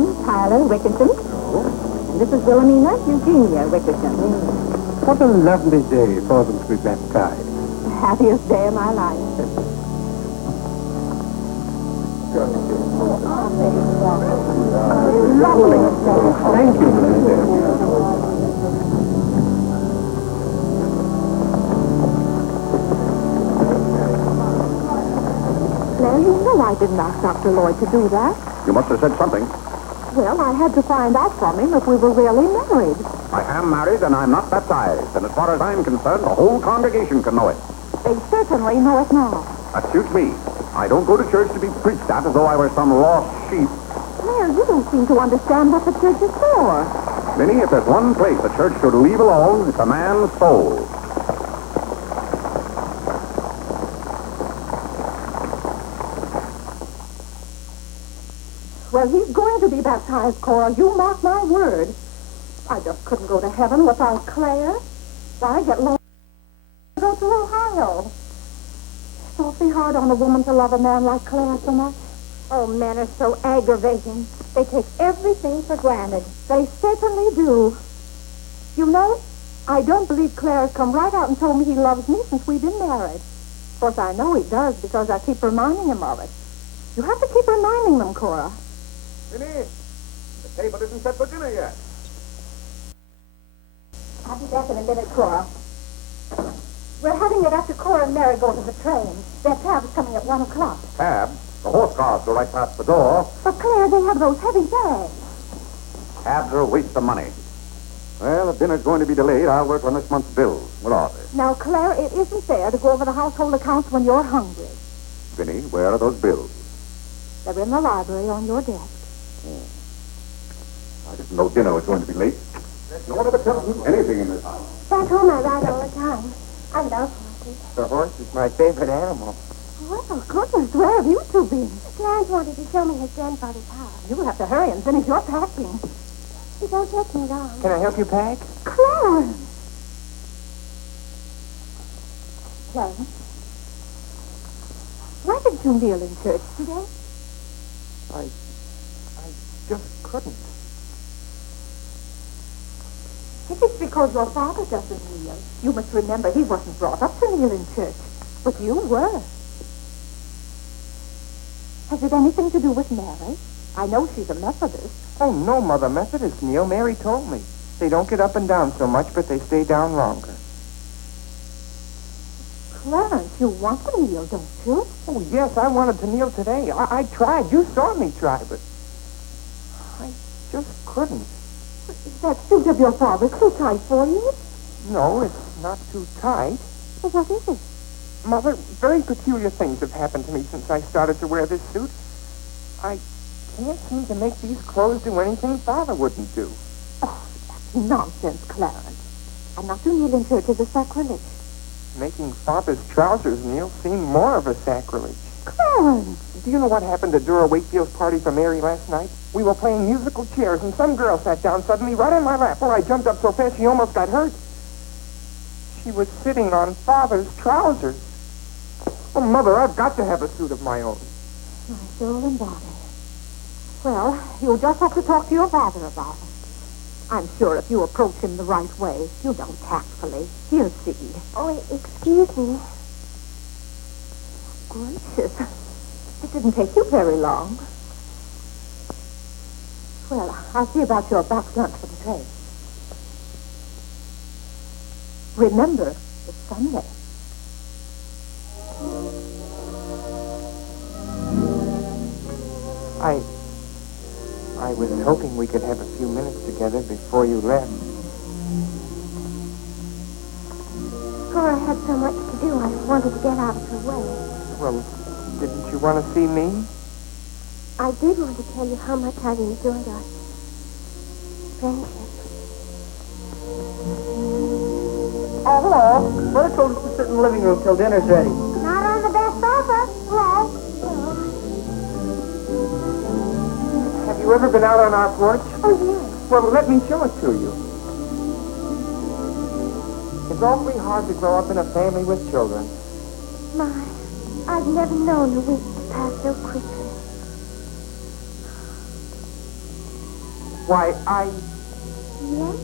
Wickersham, Tyler Wickersham. And this is Wilhelmina Eugenia Wickersham. What a lovely day for them to be baptized. The happiest day of my life. Thank you, Mrs. Dale. Claire, you know I didn't ask Dr. Lloyd to do that. You must have said something. Well, I had to find out from him if we were really married. I am married and I'm not baptized. And as far as I'm concerned, the whole congregation can know it. They certainly know it now. That suits me. I don't go to church to be preached at as though I were some lost sheep. Claire, you don't seem to understand what the church is for. Minnie, if there's one place the church should leave alone, it's a man's soul. Well, he's going to be baptized, Cora. You mark my word. I just couldn't go to heaven without Claire. Why, I get lost to go to Ohio. It's awfully hard on a woman to love a man like Claire so much. Oh, men are so aggravating. They take everything for granted. They certainly do. You know, I don't believe Claire has come right out and told me he loves me since we've been married. Of course, I know he does because I keep reminding him of it. You have to keep reminding them, Cora. Minnie, the table isn't set for dinner yet. I'll be back in a minute, Cora. We're having it after Cora and Mary go to the train. Their cab's coming at 1 o'clock. Cab? The horse cars go right past the door. But, Claire, they have those heavy bags. Cabs are a waste of money. Well, if dinner's going to be delayed, I'll work on this month's bills. What are they? Now, Claire, it isn't fair to go over the household accounts when you're hungry. Vinny, where are those bills? They're in the library on your desk. I didn't know dinner was going to be late. No one ever tells me anything in this house. Back home I ride all the time. I love horses. The horse is my favorite animal. Well, goodness, where have you two been? Clarence wanted to show me his grandfather's house. You'll have to hurry and finish your packing. It don't take me long. Can I help you pack? Clarence! Clarence? Why didn't you kneel in church today? I just couldn't. If it's because your father doesn't kneel, you must remember he wasn't brought up to kneel in church. But you were. Has it anything to do with Mary? I know she's a Methodist. Oh, no, Mother. Methodist kneel. Mary told me. They don't get up and down so much, but they stay down longer. Clarence, you want to kneel, don't you? Oh, yes, I wanted to kneel today. I tried. You saw me try, but I just couldn't. Is that suit of your father's too tight for you? No, it's not too tight. Well, what is it? Mother, very peculiar things have happened to me since I started to wear this suit. I can't seem to make these clothes do anything Father wouldn't do. Oh, that's nonsense, Clarence. And not to kneel in church is a sacrilege. Making Father's trousers kneel seemed more of a sacrilege. Clarence! Do you know what happened at Dora Wakefield's party for Mary last night? We were playing musical chairs, and some girl sat down suddenly right on my lap. Well, I jumped up so fast she almost got hurt. She was sitting on Father's trousers. Oh, Mother, I've got to have a suit of my own. My soul and body. Well, you'll just have to talk to your father about it. I'm sure if you approach him the right way, you know, tactfully, he'll see. Oh, excuse me. Gracious. It didn't take you very long. Well, I'll see about your box lunch for the train. Remember, it's Sunday. I was hoping we could have a few minutes together before you left. Cora had so much to do, I wanted to get out of her way. Well, didn't you want to see me? I did want to tell you how much I've enjoyed our friendship. Oh, hello. Mother told us to sit in the living room till dinner's ready. Not on the best sofa. Well, Have you ever been out on our porch? oh, yes. Well, let me show it to you. It's awfully hard to grow up in a family with children. My, I've never known a week to pass so quickly. Why, Yes?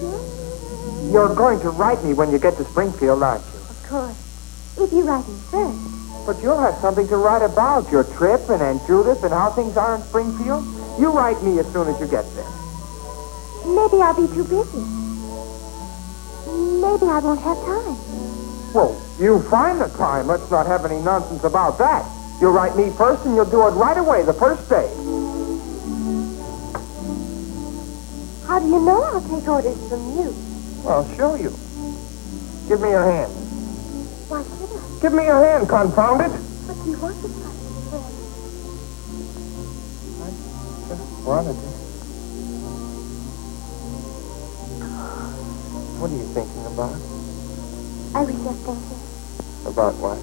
Yes? You're going to write me when you get to Springfield, aren't you? Of course. If you write me first. But you'll have something to write about, your trip and Aunt Judith and how things are in Springfield. You write me as soon as you get there. Maybe I'll be too busy. Maybe I won't have time. Well, you find the time. Let's not have any nonsense about that. You'll write me first and you'll do it right away, the first day. How do you know I'll take orders from you? I'll show you. Give me your hand. Why should I? Give me your hand, confound it. What do you want to say? I just wanted to. What are you thinking about? I was just thinking. About what?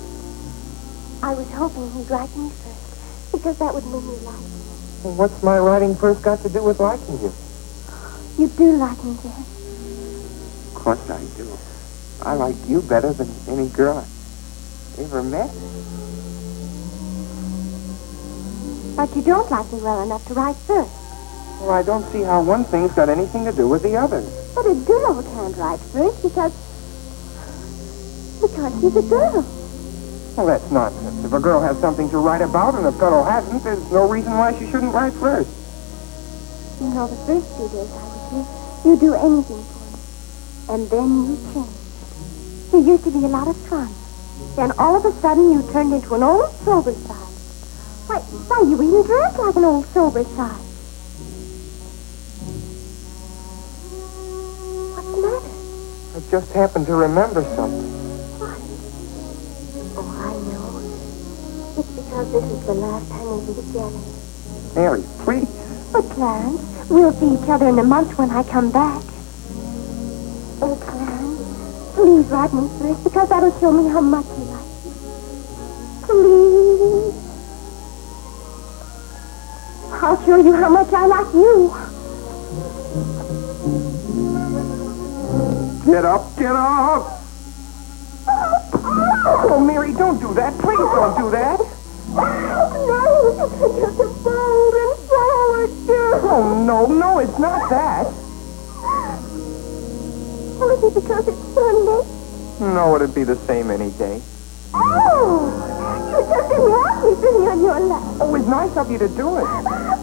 I was hoping he'd write me first, because that would make me like him. Well, what's my writing first got to do with liking you? You do like me, Jen. Of course I do. I like you better than any girl I ever met. But you don't like me well enough to write first. Well, I don't see how one thing's got anything to do with the other. But a girl can't write first because she's a girl. Well, that's nonsense. If a girl has something to write about and a fellow hasn't, there's no reason why she shouldn't write first. You know, the first few days I was here, you do anything for me. And then you change. You used to be a lot of fun. Then all of a sudden you turned into an old sober side. Why, you even dress like an old sober side. What's the matter? I just happened to remember something. What? Oh, I know. It's because this is the last time we'll be together. Mary, please. But, Clarence, we'll see each other in a month when I come back. Oh, Clarence, please write me first, because that'll show me how much you like me. Please. I'll show you how much I like you. Get up, get up! Oh, Mary, don't do that. Please don't do that. No, you're so bold and forward, girl. Oh, no, it's not that. Oh, is it because it's Sunday? No, it'd be the same any day. Oh, you just didn't want me sitting on your lap. Oh, it's nice of you to do it.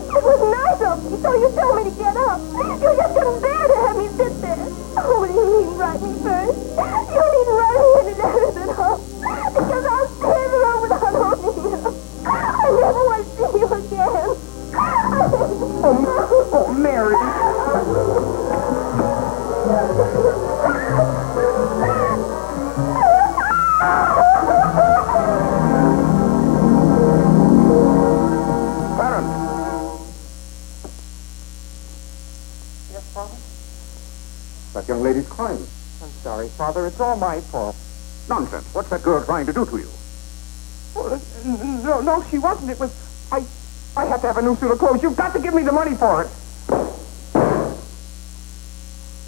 It was nice of you, so you told me to get up. You just couldn't bear to have me sit there. Oh, what do you mean, write me first? You need writing any letters at all. Because I'll stand around without holding you. I never want to see you again. Oh, Mary. Yes, Father? That young lady's crying. I'm sorry, Father. It's all my fault. Nonsense. What's that girl trying to do to you? Oh, no, she wasn't. It was... I have to have a new suit of clothes. You've got to give me the money for it.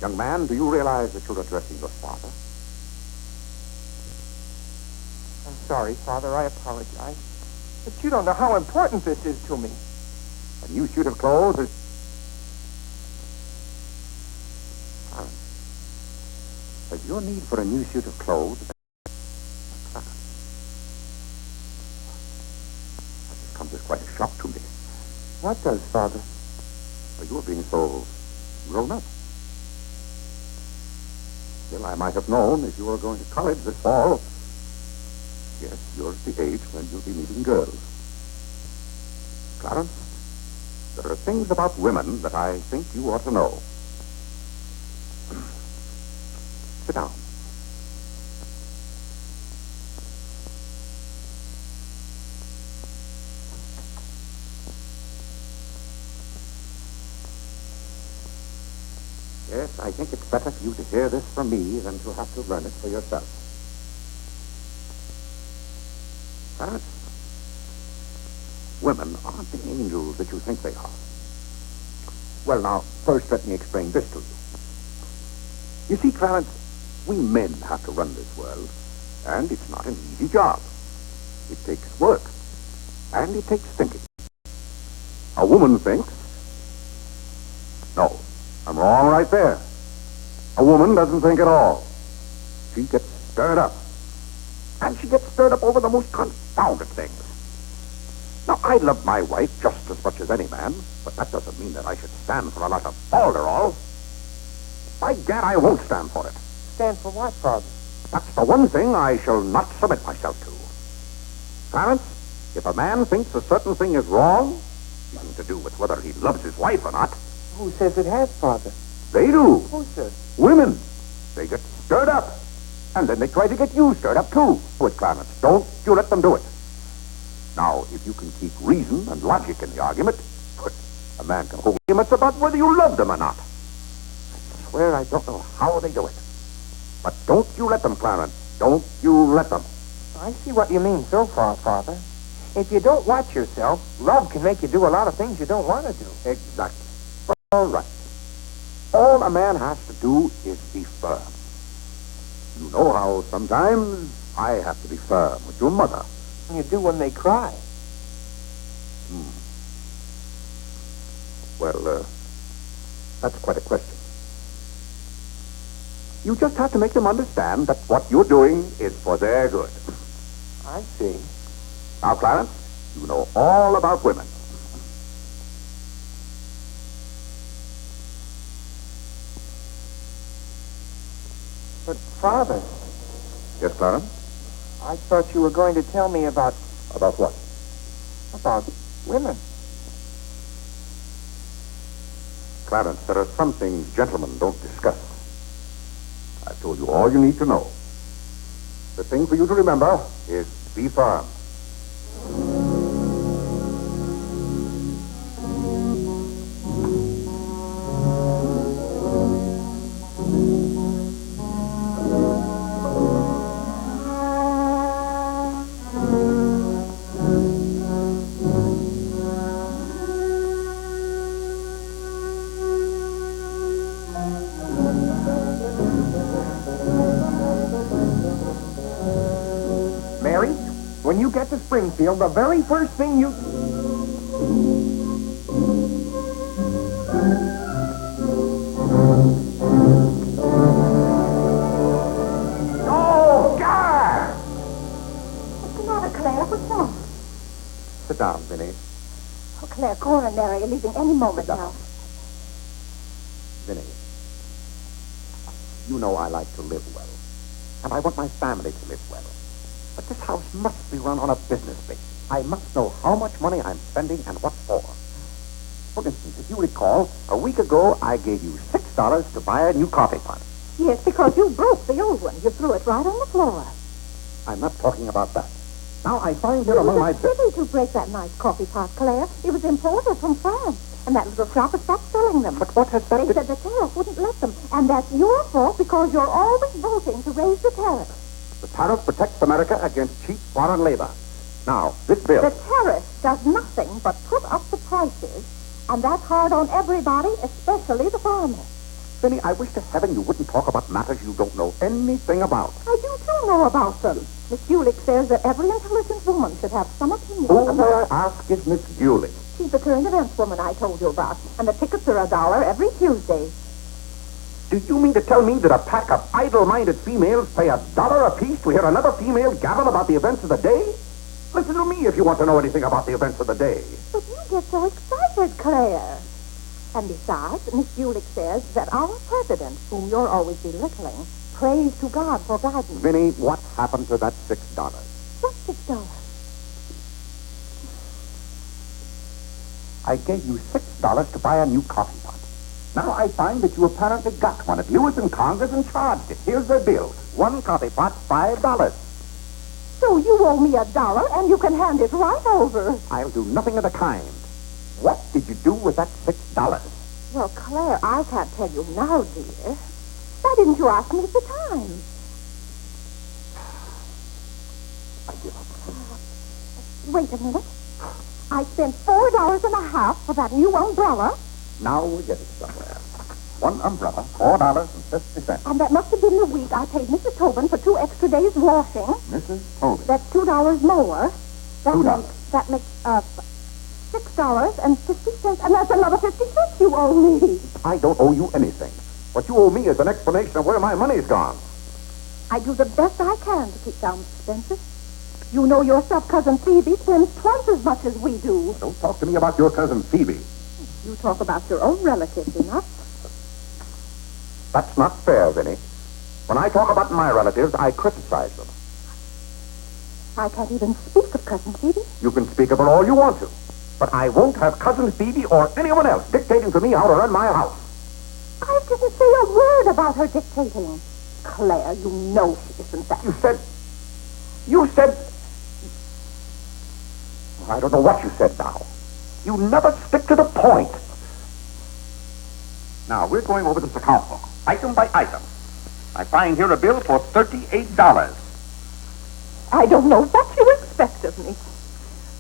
Young man, do you realize that you're addressing your father? I'm sorry, Father. I apologize. But you don't know how important this is to me. A new suit of clothes is... Has your need for a new suit of clothes... That comes as quite a shock to me. What does, Father? You're being so grown up. Still, I might have known if you were going to college this fall. Yes, you're at the age when you'll be meeting girls. Clarence, there are things about women that I think you ought to know. Sit down. Yes, I think it's better for you to hear this from me than to have to learn it for yourself. Clarence, women aren't the angels that you think they are. Well, now, first let me explain this to you. You see, Clarence, we men have to run this world, and it's not an easy job. It takes work, and it takes thinking. A woman thinks... No, I'm wrong right there. A woman doesn't think at all. She gets stirred up. And she gets stirred up over the most confounded things. Now, I love my wife just as much as any man, but that doesn't mean that I should stand for a lot of balderall. By gad, I won't stand for it. Stand for what, Father? That's the one thing I shall not submit myself to. Clarence, if a man thinks a certain thing is wrong, nothing to do with whether he loves his wife or not. Who says it has, Father? They do. Who says? Women. They get stirred up. And then they try to get you stirred up, too. Do it, Clarence. Don't you let them do it. Now, if you can keep reason and logic in the argument, good. A man can hold arguments about whether you love them or not. I swear I don't know how they do it. But don't you let them, Clarence. Don't you let them. I see what you mean so far, Father. If you don't watch yourself, love can make you do a lot of things you don't want to do. Exactly. All right. All a man has to do is be firm. You know how sometimes I have to be firm with your mother. You do when they cry. Well, that's quite a question. You just have to make them understand that what you're doing is for their good. I see. Now, Clarence, you know all about women. But, Father, Yes, Clarence? I thought you were going to tell me about About what? women. Clarence, there are some things gentlemen don't discuss. I've told you all you need to know. The thing for you to remember is be firm. Mary, when you get to Springfield, the very first thing you... Oh, God! What's the matter, Claire? What's wrong? Sit down, Vinny. Oh, Claire, Cora and Mary are leaving any moment Sit down. now. Vinny, you know I like to live well. And I want my family to live well. But this house must be run on a business basis. I must know how much money I'm spending and what for. For instance, if you recall, a week ago I gave you $6 to buy a new coffee pot. Yes, because you broke the old one. You threw it right on the floor. I'm not talking about that. Now I find here It among my... was a pity to break that nice coffee pot, Claire. It was imported from France. And that little shop has stopped selling them. But what has that... They said the tariff wouldn't let them. And that's your fault because you're always voting to raise the tariff. The tariff protects America against cheap foreign labor. Now, this bill... The tariff does nothing but put up the prices, and that's hard on everybody, especially the farmers. Vinny, I wish to heaven you wouldn't talk about matters you don't know anything about. I do too know about them. Miss Gulick says that every intelligent woman should have some opinion. Who, may I ask, is Miss Gulick? She's the current events woman I told you about, and the tickets are $1 every Tuesday. Do you mean to tell me that a pack of idle-minded females pay $1 apiece to hear another female gabble about the events of the day? Listen to me if you want to know anything about the events of the day. But you get so excited, Claire. And besides, Miss Gulick says that our president, whom you're always belittling, prays to God for guidance. Vinny, what happened to that $6? What's $6? I gave you $6 to buy a new coffee pot. Now I find that you apparently got one of you was in Congress and charged it. Here's the bill. One coffee pot, $5. So you owe me $1, and you can hand it right over. I'll do nothing of the kind. What did you do with that $6? Well, Claire, I can't tell you now, dear. Why didn't you ask me at the time? I give up. Wait a minute. I spent $4.50 for that new umbrella, Now we're getting somewhere. One umbrella, $4.50. and that must have been the week I paid Mrs. Tobin for 2 extra days washing. Mrs. Tobin. That's $2 more. $2. That makes $6.50, and that's another 50 cents you owe me. I don't owe you anything. What you owe me is an explanation of where my money's gone. I do the best I can to keep down expenses. You know yourself, Cousin Phoebe spends twice as much as we do. Don't talk to me about your cousin Phoebe. You talk about your own relatives enough. That's not fair, Vinny. When I talk about my relatives, I criticize them. I can't even speak of Cousin Phoebe. You can speak of her all you want to. But I won't have Cousin Phoebe or anyone else dictating to me how to run my house. I didn't say a word about her dictating. Claire, you know she isn't that. You said... I don't know what you said now. You never stick to the point. Now, we're going over this account book, item by item. I find here a bill for $38. I don't know what you expect of me.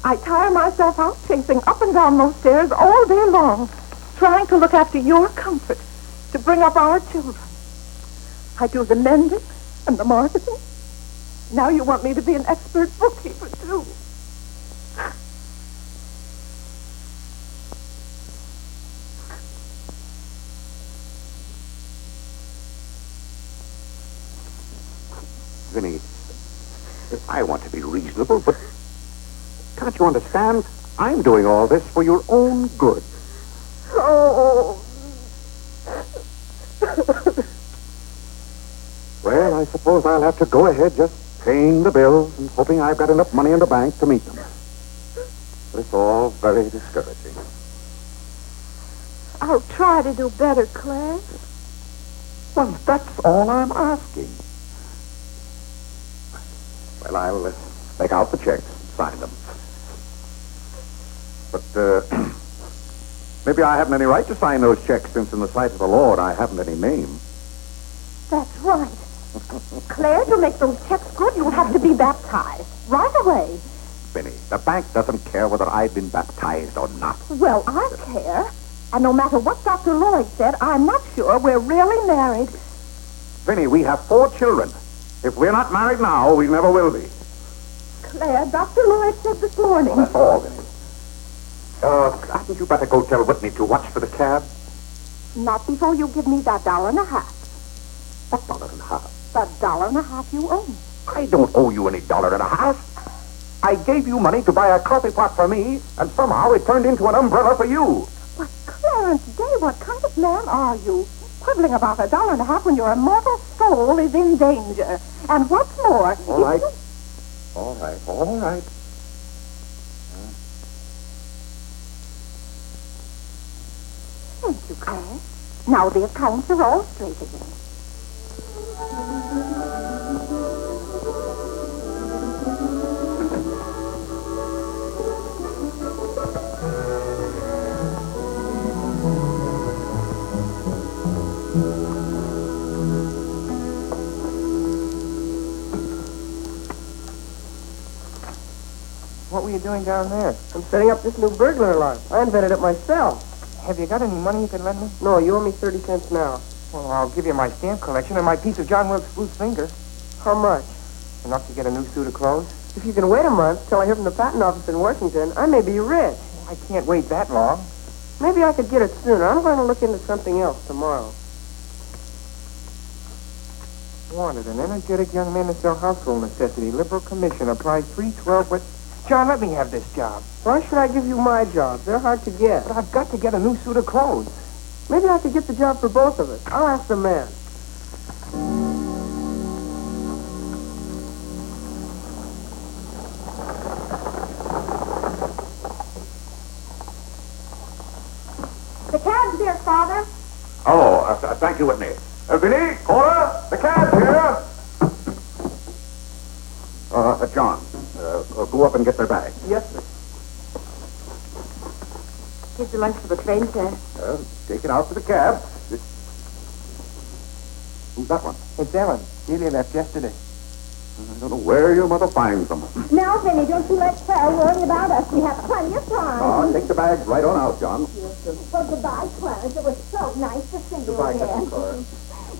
I tire myself out chasing up and down those stairs all day long, trying to look after your comfort, to bring up our children. I do the mending and the marketing. Now you want me to be an expert bookkeeper, too. Vinny, I want to be reasonable, but can't you understand? I'm doing all this for your own good. Oh. Well, I suppose I'll have to go ahead just paying the bills and hoping I've got enough money in the bank to meet them. But it's all very discouraging. I'll try to do better, Claire. Well, that's all I'm asking. Well, I'll take out the checks and sign them. But, maybe I haven't any right to sign those checks since in the sight of the Lord I haven't any name. That's right. Claire, to make those checks good, you'll have to be baptized right away. Vinny, the bank doesn't care whether I've been baptized or not. Well, I care. And no matter what Dr. Lloyd said, I'm not sure we're really married. Vinny, we have 4 children. If we're not married now, we never will be. Claire, Dr. Lloyd said this morning. Well, that's all, Vinny. Hadn't you better go tell Whitney to watch for the cab? Not before you give me that $1.50. What $1.50? The $1.50 you owe me. I don't owe you any $1.50. I gave you money to buy a coffee pot for me, and somehow it turned into an umbrella for you. But Clarence Day, what kind of man are you? Quibbling about $1.50 when your immortal soul is in danger. And what's more... All right. All right, all right. Thank you, Claire. Now the accounts are all straight again. What were you doing down there? I'm setting up this new burglar alarm. I invented it myself. Have you got any money you can lend me? No, you owe me 30 cents now. Well, I'll give you my stamp collection and my piece of John Wilkes Booth's finger. How much? Enough to get a new suit of clothes? If you can wait a month till I hear from the patent office in Washington, I may be rich. I can't wait that long. Maybe I could get it sooner. I'm going to look into something else tomorrow. Wanted an energetic young man to sell household necessity. Liberal commission. Apply 312. But John, let me have this job. Why should I give you my job? They're hard to get. But I've got to get a new suit of clothes. Maybe I could get the job for both of us. I'll ask the man. The cab's here, Father. Oh, thank you, Whitney. Vinny, Cora, the cab's here. John, go up and get their bag. Yes, sir. Here's the lunch for the train, sir. Take it out to the cab. Who's that one? It's Ellen. Delia left yesterday. I don't know where your mother finds them. Now, Vinny, don't you let Claire worry about us. We have plenty of time. Take the bags right on out, John. Well, goodbye, Clarence. It was so nice to see you Goodbye, again. Cousin Cora.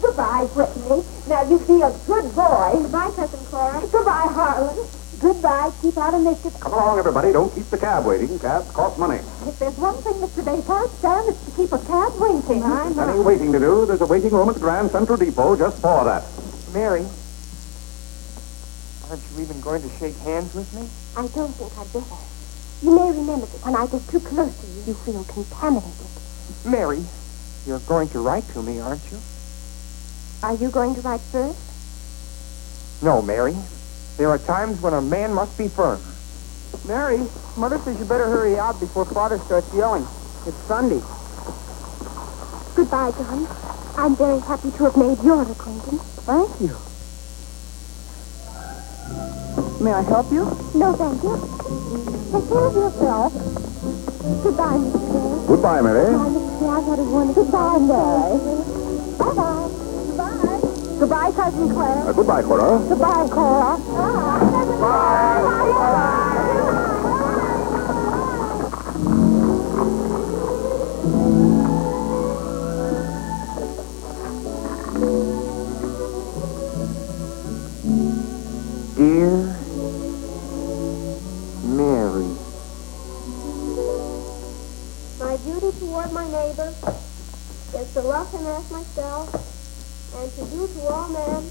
Goodbye, Whitney. Now, you be a good boy. Goodbye, Cousin Cora. Goodbye, Harlan. Goodbye. Keep out of mischief. Come along, everybody. Don't keep the cab waiting. Cabs cost money. If there's one thing Mr. Day can't stand, it's to keep a cab waiting. Any waiting to do, there's a waiting room at the Grand Central Depot just for that. Mary, aren't you even going to shake hands with me? I don't think I'd better. You may remember that when I get too close to you, you feel contaminated. Mary, you're going to write to me, aren't you? Are you going to write first? No, Mary. There are times when a man must be firm. Mary, Mother says you better hurry out before Father starts yelling. It's Sunday. Goodbye, John. I'm very happy to have made your acquaintance. Thank you. May I help you? No, thank you. Take care of yourself. Goodbye, Mr. Day. Goodbye, Mary. Goodbye, Mr. Day. I've had a wonderful time. Goodbye, Mary. Bye-bye. Goodbye. Goodbye, Cousin Claire. Goodbye, Cora. Goodbye, Cora. Dear Mary. My duty toward my neighbor is to love him as myself, and to do to all men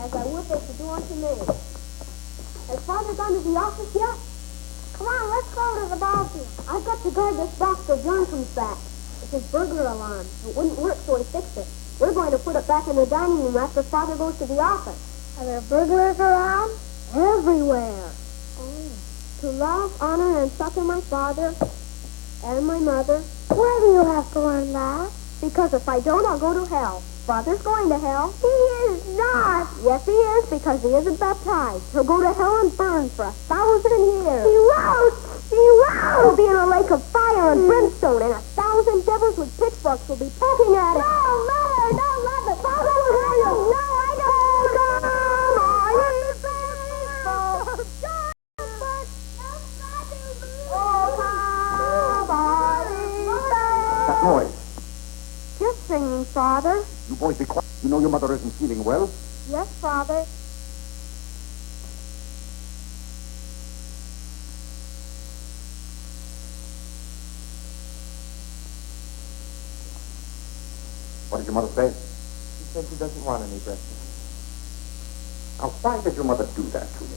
as I would they should do unto me. Has Father gone to the office yet? Come on, let's go to the ball field. I've got to guard this box till John comes back. It's his burglar alarm. It wouldn't work, so he fixed it. We're going to put it back in the dining room after Father goes to the office. Are there burglars around? Everywhere. Oh. To love, honor, and succor my father and my mother. Why do you have to learn that? Because if I don't, I'll go to hell. Father's going to hell. He is not. Yes, he is, because he isn't baptized. He'll go to hell and burn for 1,000 years. He won't. He won't. He'll be in a lake of fire and brimstone, and 1,000 devils with pitchforks will be poking at him. No, Mother, don't let the Father will hear you. No, I don't. Come on, you faithful. That noise. Just singing, Father. You boys be quiet. You know your mother isn't feeling well. Yes, Father. What did your mother say? She said she doesn't want any breakfast. Now, why did your mother do that to me?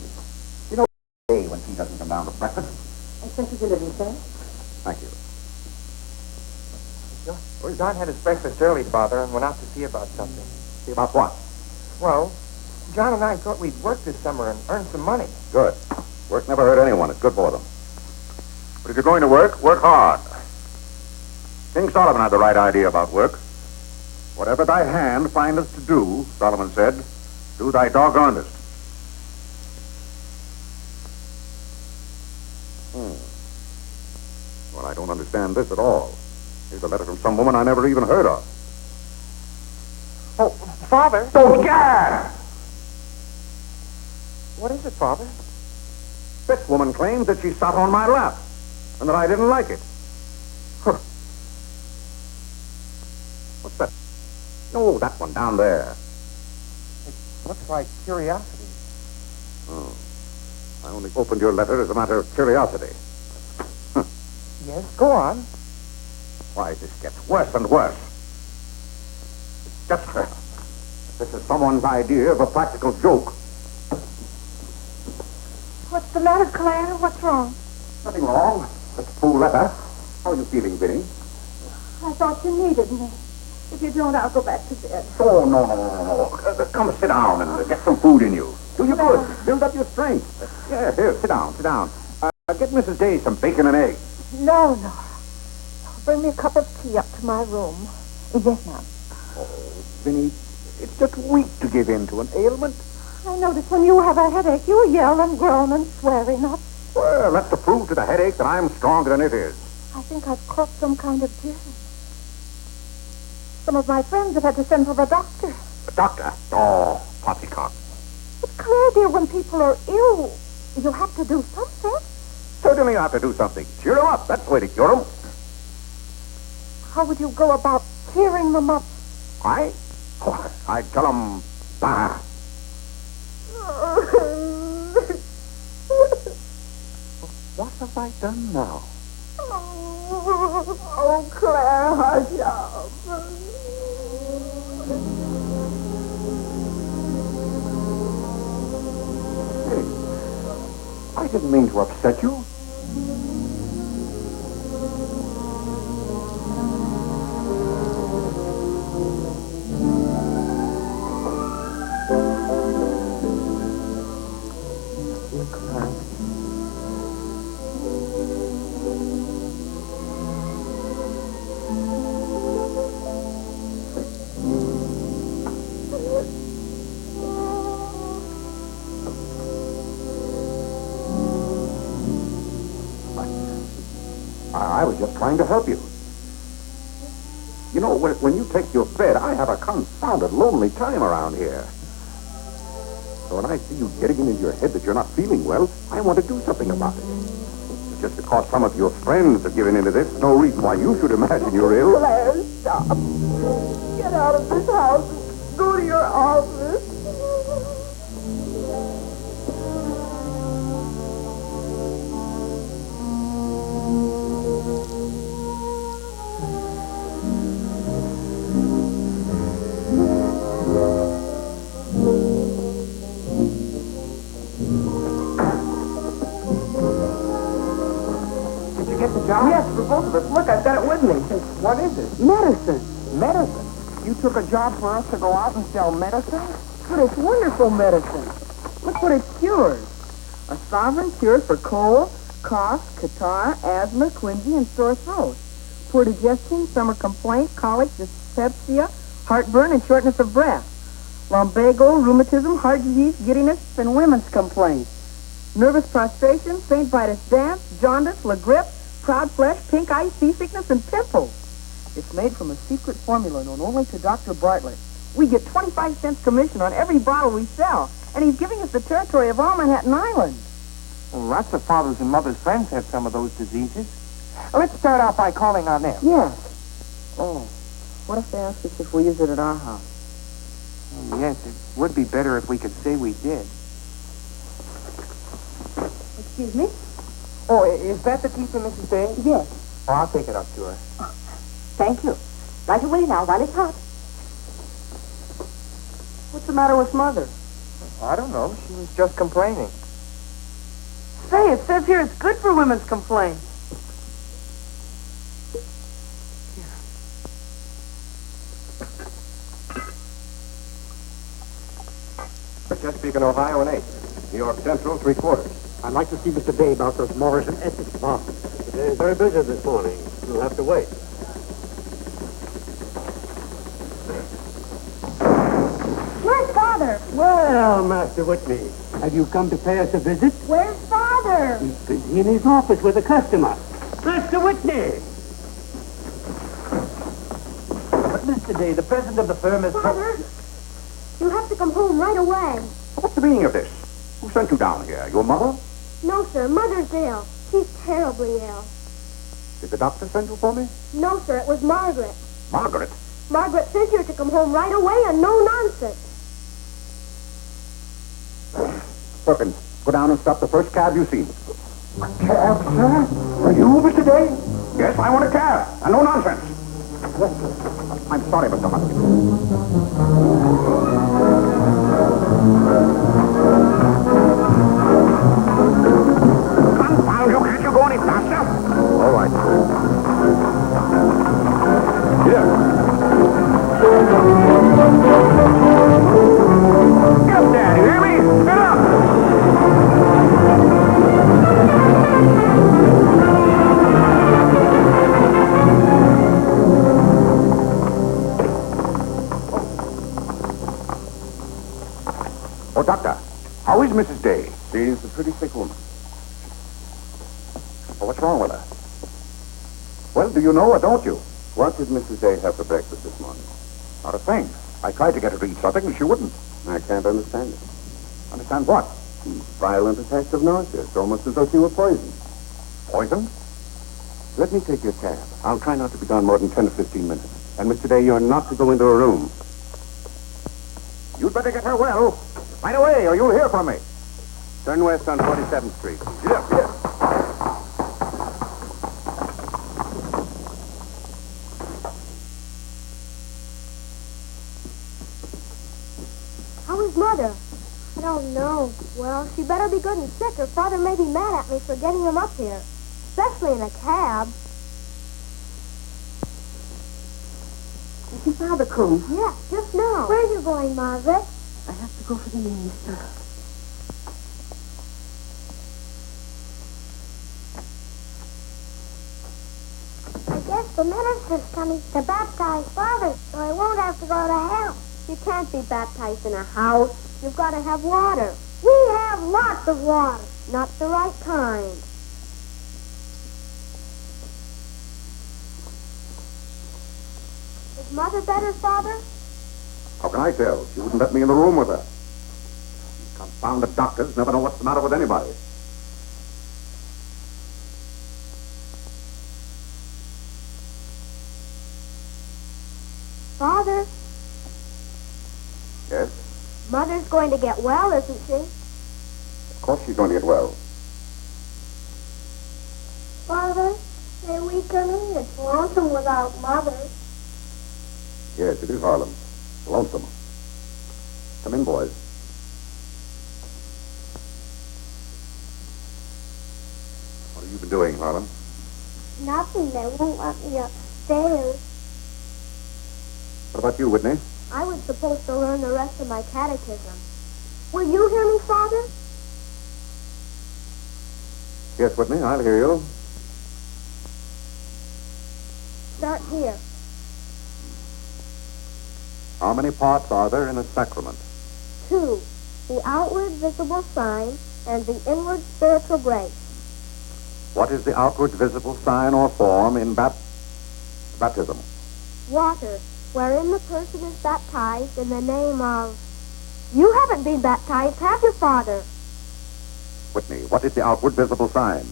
You know, hey, when she doesn't come down to breakfast. I sent you delivery, sir. Thank you. Well, John had his breakfast early, Father, and went out to see about something. See about what? Well, John and I thought we'd work this summer and earn some money. Good. Work never hurt anyone. It's good for them. But if you're going to work, work hard. King Solomon had the right idea about work. Whatever thy hand findeth to do, Solomon said, do thy doggonedest. Well, I don't understand this at all. Here's a letter from some woman I never even heard of. Oh, Father! Oh, gad! What is it, Father? This woman claims that she sat on my lap and that I didn't like it. Huh. What's that? Oh, that one down there. It looks like curiosity. Oh. I only opened your letter as a matter of curiosity. Yes, go on. Why, this gets worse and worse. It's desperate. This is someone's idea of a practical joke. What's the matter, Claire? What's wrong? Nothing wrong. Just a fool letter. How are you feeling, Vinny? I thought you needed me. If you don't, I'll go back to bed. Oh, no. Come sit down and get some food in you. Do you good. Build up your strength. Yeah, here, sit down. Get Mrs. Day some bacon and eggs. No, Nora. Bring me a cup of tea up to my room. Yes, ma'am. Oh, Vinny, it's just weak to give in to an ailment. I notice when you have a headache, you yell and groan and swear enough. Well, that's to prove to the headache that I'm stronger than it is. I think I've caught some kind of germ. Some of my friends have had to send for the doctor. The doctor? Oh, poppycock. But Claire, dear, when people are ill, you have to do something. Certainly you have to do something. Cheer them up. That's the way to cure them. How would you go about cheering them up? I'd tell them, bah. have I done now? Oh, Claire, hush up. Hey, I didn't mean to upset you. I was just trying to help you. You know, when you take your bed, I have a confounded lonely time around here. So when I see you getting it into your head that you're not feeling well, I want to do something about it. Just because some of your friends are giving into this, no reason why you should imagine you're ill. Claire, stop. Get out of this house. Go to your office. Did you get the job? Yes, for both of us. Look, I've got it with me. What is it? Medicine. Medicine. You took a job for us to go out and sell medicine? But it's wonderful medicine. Look what it cures. A sovereign cure for cold, cough, catarrh, asthma, quinsy, and sore throat. Poor digestion, summer complaint, colic, dyspepsia, heartburn, and shortness of breath. Lumbago, rheumatism, heart disease, giddiness, and women's complaints. Nervous prostration, St. Vitus dance, jaundice, la grippe, proud flesh, pink eye, seasickness, and pimples. It's made from a secret formula known only to Dr. Bartlett. We get 25 cents commission on every bottle we sell, and he's giving us the territory of all Manhattan Island. Well, lots of fathers and mothers' friends have some of those diseases. Let's start out by calling on them. Yes. Oh, what if they ask us if we use it at our house? Oh, yes, it would be better if we could say we did. Excuse me? Oh, is that the tea for Mrs. Day? Yes. Oh, I'll take it up to her. Thank you. Right away now, while it's hot. What's the matter with Mother? I don't know. She was just complaining. Say, it says here it's good for women's complaints. Chesapeake and Ohio and 8. New York Central, 3/4. I'd like to see Mr. Day about those Morrison Essex bonds. They're very busy this morning. You'll have to wait. Where's Father? Well, Master Whitney, have you come to pay us a visit? Where's Father? He's busy in his office with a customer. Master Whitney! But Mr. Day, the president of the firm is... Father, you have to come home right away. What's the meaning of this? Who sent you down here? Your mother? No, sir. Mother's ill. She's terribly ill. Did the doctor send you for me? No, sir. It was Margaret. Margaret? Margaret sent you to come home right away and no nonsense. Perkins, go down and stop the first cab you see. Cab, sir? Are you, Mr. Day? Yes, I want a cab. And no nonsense. I'm sorry, Mr. Hopkins. Confound you, can't you go any faster? All right. Here. Get up there, you hear me? Get up! Oh, Doctor, how is Mrs. Day? She's a pretty sick woman. Well, what's wrong with her? Well, do you know or don't you? What did Mrs. Day have for breakfast this morning? Not a thing. I tried to get her to eat something, and she wouldn't. I can't understand it. Understand what? Violent attacks of nausea. It's almost as though she were poisoned. Poisoned? Let me take your cab. I'll try not to be gone more than 10 or 15 minutes. And, Mr. Day, you're not to go into a room. You'd better get her well. Right away, or you'll hear from me. Turn west on 47th Street. Yes, yes. Mother? I don't know. Well, she better be good and sick, or Father may be mad at me for getting him up here. Especially in a cab. Is your father come? Yeah, just now. Where are you going, Margaret? I have to go for the minister. I guess the minister's coming to baptize Father, so I won't have to go to hell. You can't be baptized in a house. You've got to have water. We have lots of water. Not the right kind. Is Mother better, Father? How can I tell? She wouldn't let me in the room with her. Confounded doctors never know what's the matter with anybody. Father, Yes? Mother's going to get well, isn't she? Of course she's going to get well. Father, may we come in? It's lonesome without Mother. Yes, it is Harlem. Lonesome. Come in, boys. What have you been doing, Harlem? Nothing. They won't let me upstairs. What about you, Whitney? I was supposed to learn the rest of my catechism. Will you hear me, Father? Yes, Whitney, I'll hear you. Start here. How many parts are there in a sacrament? 2. The outward visible sign and the inward spiritual grace. What is the outward visible sign or form in baptism? Water, wherein the person is baptized in the name of... You haven't been baptized, have you, Father? Whitney, what is the outward visible sign?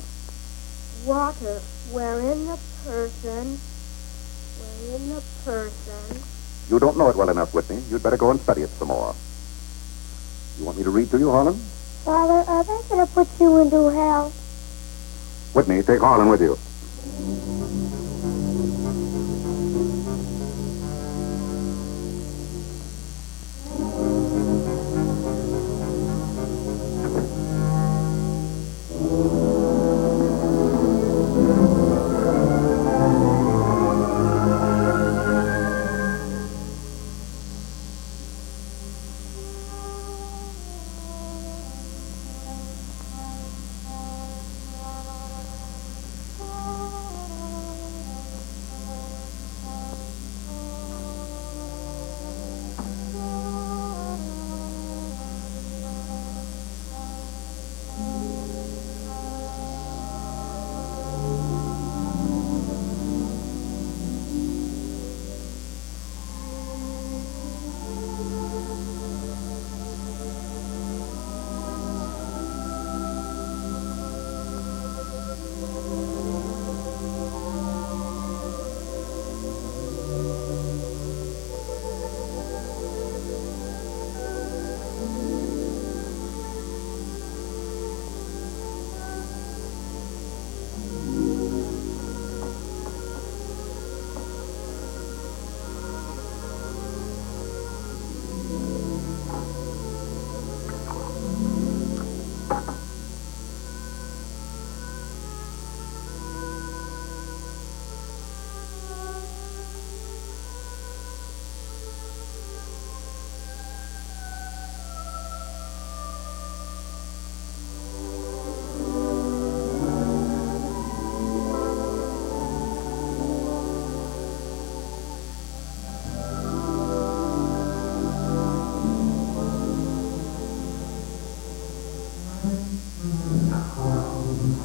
Water, wherein the person... You don't know it well enough, Whitney. You'd better go and study it some more. You want me to read to you, Harlan? Father, are they going to put you into hell? Whitney, take Harlan with you.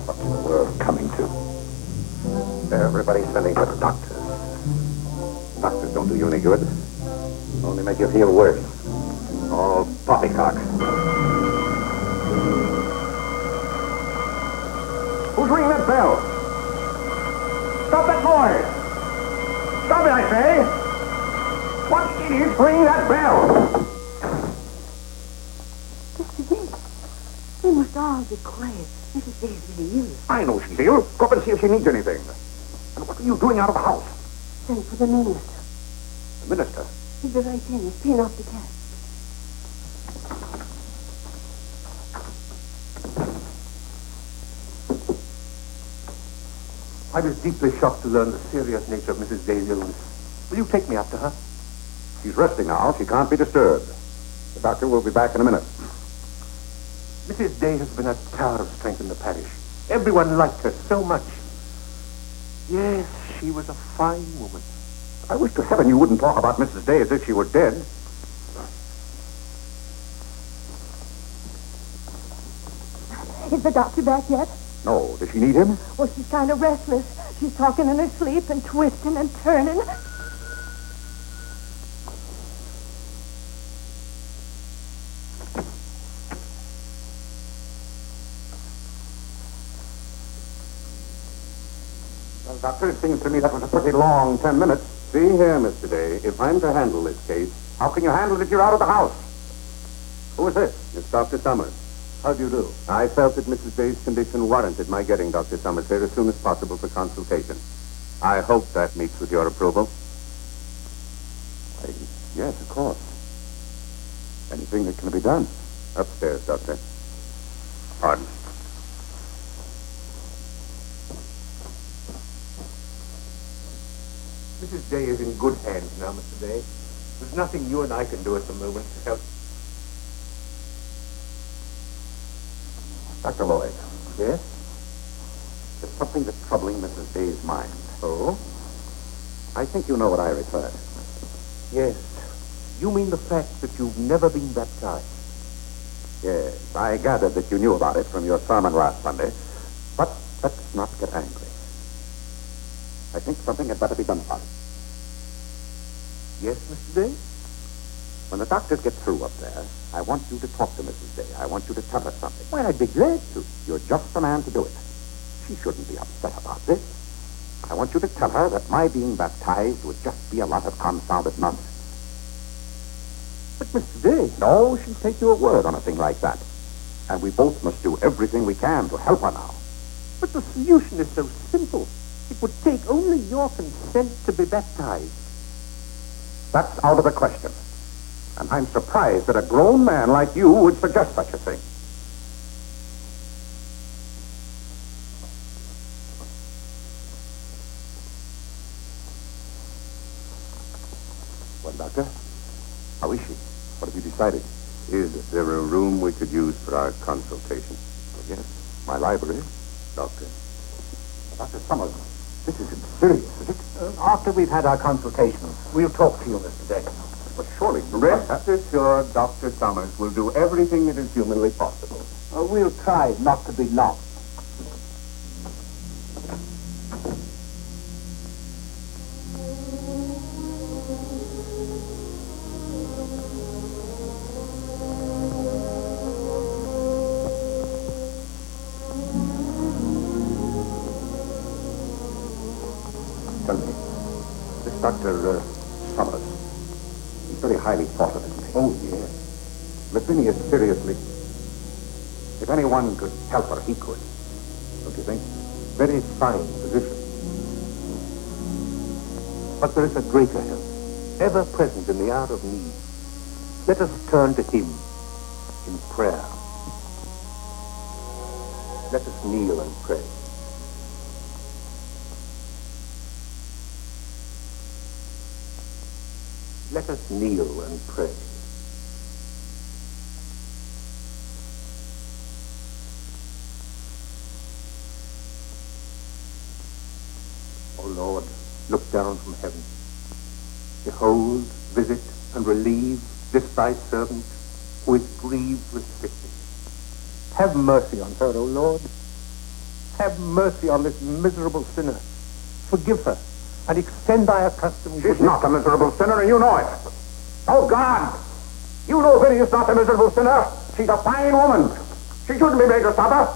What's the world coming to? Everybody's sending for the doctors. Doctors don't do you any good. Only make you feel worse. All poppycock. Who's ringing that bell? Stop that noise! Stop it, I say! What idiot's ringing that bell? Mr. Dick, we must all be quiet. Mrs. Day's really ill. I know she's ill. Go up and see if she needs anything. And what are you doing out of the house? Send for the minister. The minister? He'll be right in. He's paying off the cash. I was deeply shocked to learn the serious nature of Mrs. Day's illness. Will you take me up to her? She's resting now. She can't be disturbed. The doctor will be back in a minute. Mrs. Day has been a tower of strength in the parish. Everyone liked her so much. Yes, she was a fine woman. I wish to heaven you wouldn't talk about Mrs. Day as if she were dead. Is the doctor back yet? No. Does she need him? Well, she's kind of restless. She's talking in her sleep and twisting and turning. Well, Doctor, it seems to me that was a pretty long 10 minutes. See here, Mr. Day, if I'm to handle this case, how can you handle it if you're out of the house? Who is this? It's Dr. Summers. How do you do? I felt that Mrs. Day's condition warranted my getting Dr. Summers here as soon as possible for consultation. I hope that meets with your approval. Yes, of course. Anything that can be done. Upstairs, Doctor. Pardon. Mrs. Day is in good hands now, Mr. Day. There's nothing you and I can do at the moment to help. Dr. Lloyd. Yes? There's something that's troubling Mrs. Day's mind. Oh? I think you know what I refer to. Yes. You mean the fact that you've never been baptized? Yes, I gathered that you knew about it from your sermon last Sunday. But let's not get angry. I think something had better be done about it. Yes, Mr. Day? When the doctors get through up there, I want you to talk to Mrs. Day. I want you to tell her something. Well, I'd be glad to. You're just the man to do it. She shouldn't be upset about this. I want you to tell her that my being baptized would just be a lot of confounded nonsense. But, Mr. Day... No, she'll take your word on a thing like that. And we both must do everything we can to help her now. But the solution is so simple. It would take only your consent to be baptized. That's out of the question. And I'm surprised that a grown man like you would suggest such a thing. Well, Doctor, how is she? What have you decided? Is there a room we could use for our consultation? Yes, my library, Doctor. Dr. Summers, this isn't serious, is it? After we've had our consultation, we'll talk to you, Mr. Day. But surely... Rest assured, Dr. Summers will do everything that is humanly possible. We'll try not to be long. Tell me, this Dr. Summers, he's very highly thought of, isn't he? Oh, yes. Lavinia, seriously, if anyone could help her, he could. Don't you think? Very fine position. But there is a greater help, ever present in the hour of need. Let us turn to him in prayer. Let us kneel and pray. Let us kneel and pray. O Lord, look down from heaven. Behold, visit, and relieve this thy servant who is grieved with sickness. Have mercy on her, O Lord. Have mercy on this miserable sinner. Forgive her, and extend thy accustomed She's goodness. not a miserable sinner, and you know it. Oh, God! You know Vinny is not a miserable sinner. She's a fine woman. She shouldn't be made to suffer.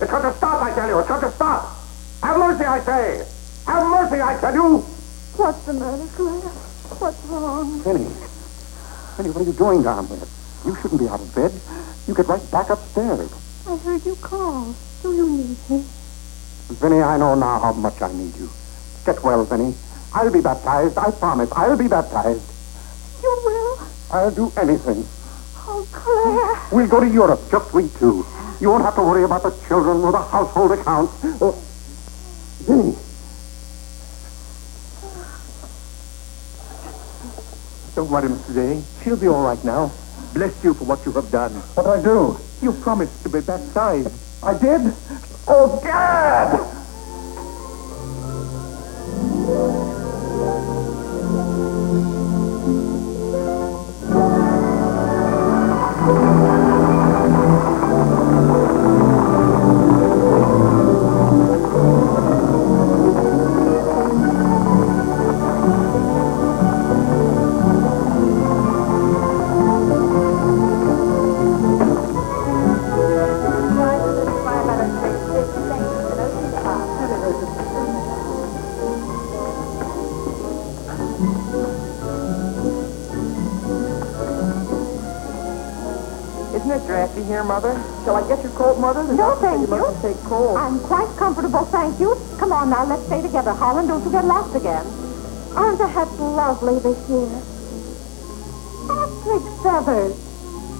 It's got to stop, I tell you. It's got to stop. Have mercy, I say. Have mercy, I tell you. What's the matter, Claire? What's wrong? Vinny. Vinny, what are you doing down there? You shouldn't be out of bed. You get right back upstairs. I heard you call. Do you need me? Vinny, I know now how much I need you. Get well, Vinny. I'll be baptized. I promise. I'll be baptized. You will? I'll do anything. Oh, Claire. We'll go to Europe, just we two. You won't have to worry about the children or the household accounts. Vinny, Don't worry, Mr. Day. She'll be all right now. Bless you for what you have done. What I do? You promised to be baptized. I did? Oh, God! Isn't it drafty here, Mother? Shall I get your coat, Mother? No, thank you. must take cold. I'm quite comfortable, thank you. Come on now, let's stay together, Holland. Don't you get lost again. Aren't the hats lovely this year? Ostrich feathers.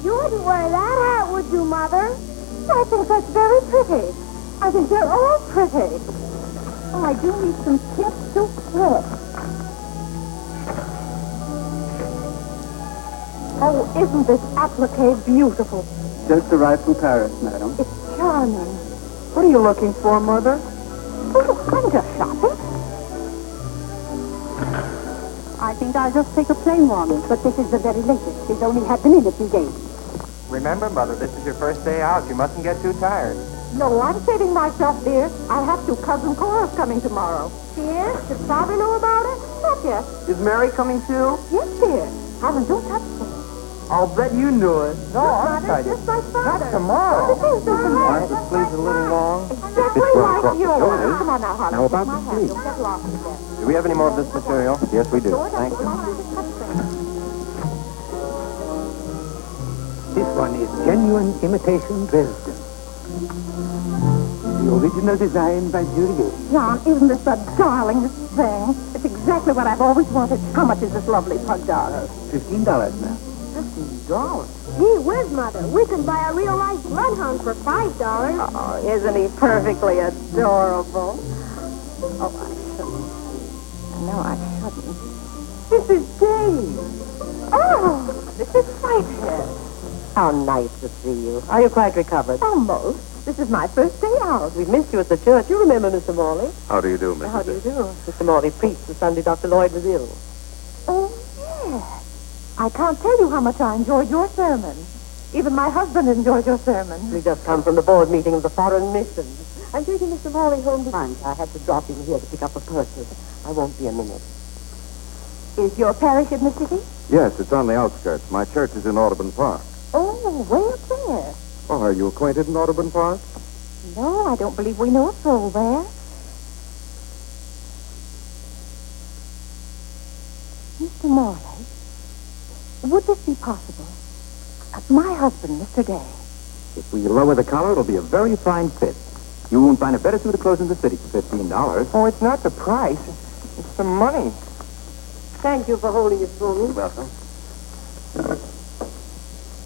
You wouldn't wear that hat, would you, Mother? I think that's very pretty. I think they're all pretty. Oh, I do need some tips to flip. Oh, isn't this applique beautiful? Just arrived from Paris, madam. It's charming. What are you looking for, Mother? Oh, I'm just shopping. I think I'll just take a plain one, but this is the very latest. It's only had been in a few days. Remember, Mother, this is your first day out. You mustn't get too tired. No, I'm saving myself, dear. I have to. Cousin Cora's coming tomorrow. Dear, does Father know about it? Not yet. Is Mary coming too? Yes, dear. Holland, don't touch me. I'll bet you knew it. No, I'm excited. Just like Father. Not tomorrow. Aren't the sleeves a little long? Exactly like yours. Come on now, Holland. Now about My the hand. sleeve. Don't get lost again. Do we have any more of this material? Yes, we do. Thank you. This one is genuine imitation Dresden. The original design by Juliet. John, isn't this the darlingest thing? It's exactly what I've always wanted. How much is this lovely pug dog? $15, ma'am. $15. Gee whiz, Mother. We can buy a real-life bloodhound for $5. Oh, isn't he perfectly adorable? Oh, I shouldn't. No, I shouldn't. This is Dave. Oh, this is Whitehead. How nice to see you. Are you quite recovered? Almost. This is my first day out. We've missed you at the church. You remember Mr. Morley? How do you do, Mrs. How do you do? Mr. Morley preached the Sunday Dr. Lloyd was ill. Oh, yes. I can't tell you how much I enjoyed your sermon. Even my husband enjoyed your sermon. We just come from the board meeting of the Foreign Missions. I'm taking Mr. Morley home to lunch. I had to drop in here to pick up a purchase. I won't be a minute. Is your parish in the city? Yes, it's on the outskirts. My church is in Audubon Park. Oh, way up there. Oh, are you acquainted in Audubon Park? No, I don't believe we know a soul there. Mr. Morley, would this be possible? My husband, Mr. Day. If we lower the collar, it'll be a very fine fit. You won't find a better suit of clothes in the city for $15. Oh, it's not the price. It's the money. Thank you for holding it for me. Welcome.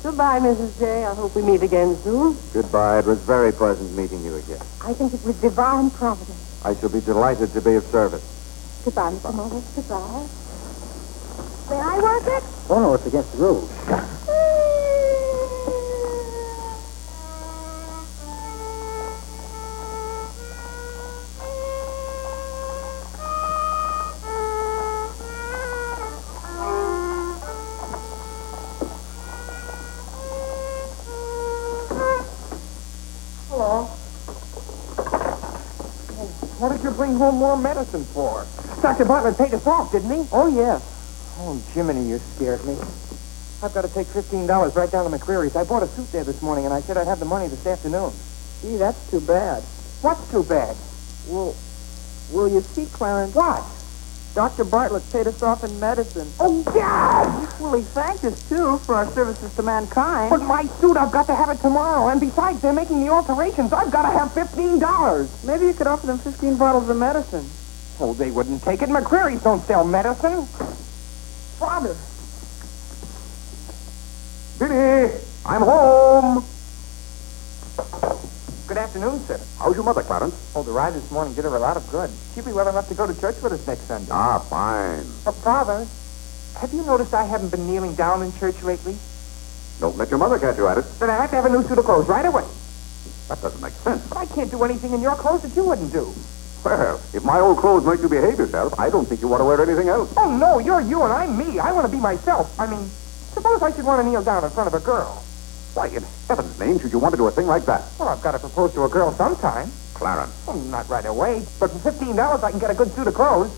Goodbye, Mrs. J. I hope we meet again soon. Goodbye. It was very pleasant meeting you again. I think it was divine providence. I shall be delighted to be of service. Goodbye, Mr. Morley. Goodbye. May I work it? Oh, no, it's against the rules. What did you bring home more medicine for? Dr. Bartlett paid us off, didn't he? Oh, yes. Oh, Jiminy, you scared me. I've got to take $15 right down to McCreary's. I bought a suit there this morning, and I said I'd have the money this afternoon. Gee, that's too bad. What's too bad? Well, you see, Clarence? What? Dr. Bartlett paid us off in medicine. Oh, God! Well, he thanked us, too, for our services to mankind. But my suit, I've got to have it tomorrow. And besides, they're making the alterations. I've got to have $15. Maybe you could offer them 15 bottles of medicine. Oh, they wouldn't take it. McCreary's don't sell medicine. Father. Biddy, I'm home. Good afternoon, sir. How's your mother, Clarence? Oh, the ride this morning did her a lot of good. She'll be well enough to go to church with us next Sunday. Ah, fine. Father, Have you noticed I haven't been kneeling down in church lately? Don't let your mother catch you at it. Then I have to have a new suit of clothes right away. That doesn't make sense. But I can't do anything in your clothes that you wouldn't do. Well, if my old clothes make you behave yourself, I don't think you want to wear anything else. Oh, no, you're you and I'm me. I want to be myself. I mean, suppose I should want to kneel down in front of a girl. Why, in heaven's name, should you want to do a thing like that? Well, I've got to propose to a girl sometime. Clarence. Well, not right away, but for $15 I can get a good suit of clothes.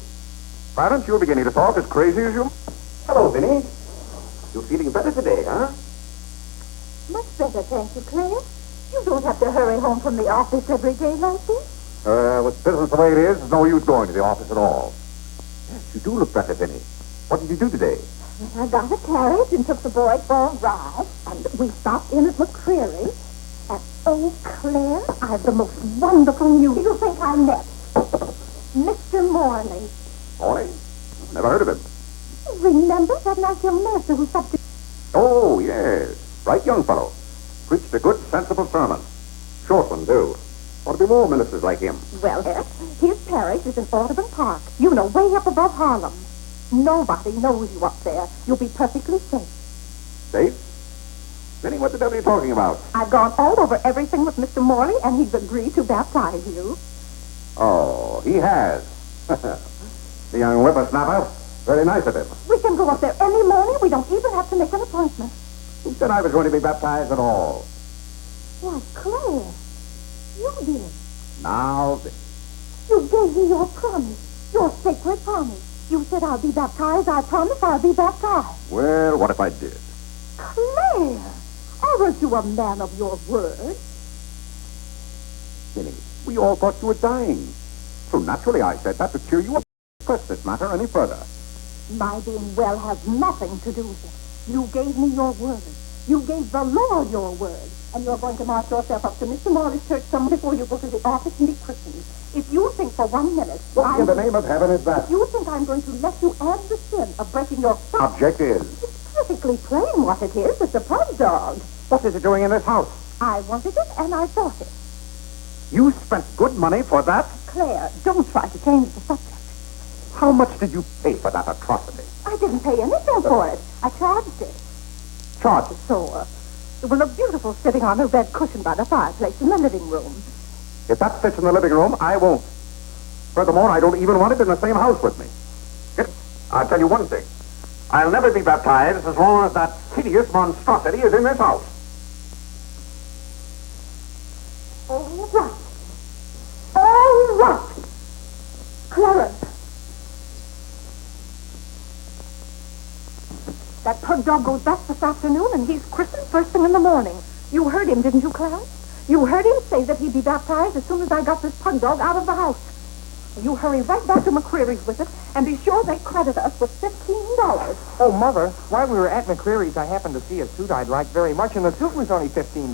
Clarence, you're beginning to talk as crazy as you... Hello, Vinny. You're feeling better today, huh? Much better, thank you, Claire. You don't have to hurry home from the office every day like this. With business the way it is, there's no use going to the office at all. Yes, you do look better, Vinny. What did you do today? I got a carriage and took the boy for a ride, and we stopped in at McCreary's. And, oh, Claire, I've the most wonderful news. You think I met Mr. Morley. Morley? Never heard of him. Remember that nice young minister who stopped... Oh, yes. Right young fellow. Preached a good, sensible sermon. Short one, too. Ought to be more ministers like him. Well, his parish is in Audubon Park. You know, way up above Harlem. Nobody knows you up there. You'll be perfectly safe. Safe? Vinny, what the devil are you talking about? I've gone all over everything with Mr. Morley, and he's agreed to baptize you. Oh, he has. The young whippersnapper. Very nice of him. We can go up there any morning. We don't even have to make an appointment. Who said I was going to be baptized at all? Why, Claire, you did. Now, You gave me your promise, your sacred promise. You said I'll be baptized. I promise I'll be baptized. well, what if I did? Claire, aren't you a man of your word? Vinny, we all thought you were dying. So naturally I said that to cheer you up. Press this matter any further. My being well has nothing to do with it. You gave me your word. You gave the Lord your word. And you're going to march yourself up to Mr. Morley's church some before you go to the office and be christened. If you think for 1 minute... What in the name of heaven is that? If you think I'm going to let you add the sin of breaking your... Object is. It's perfectly plain what it is. It's a pug dog. What is it doing in this house? I wanted it and I bought it. You spent good money for that? Claire, don't try to change the subject. How much did you pay for that atrocity? I didn't pay anything for it. I charged it. Charge it. So, it will look beautiful sitting on a red cushion by the fireplace in the living room. If that fits in the living room, I won't. Furthermore, I don't even want it in the same house with me. I'll tell you one thing. I'll never be baptized as long as that hideous monstrosity is in this house. All right. All right. Clarence. That pug dog goes back this afternoon, and he's christened first thing in the morning. You heard him, didn't you, Clarence? You heard him say that he'd be baptized as soon as I got this pug dog out of the house. You hurry right back to McCreary's with it, and be sure they credit us with $15. Oh, Mother, while we were at McCreary's, I happened to see a suit I'd like very much, and the suit was only $15.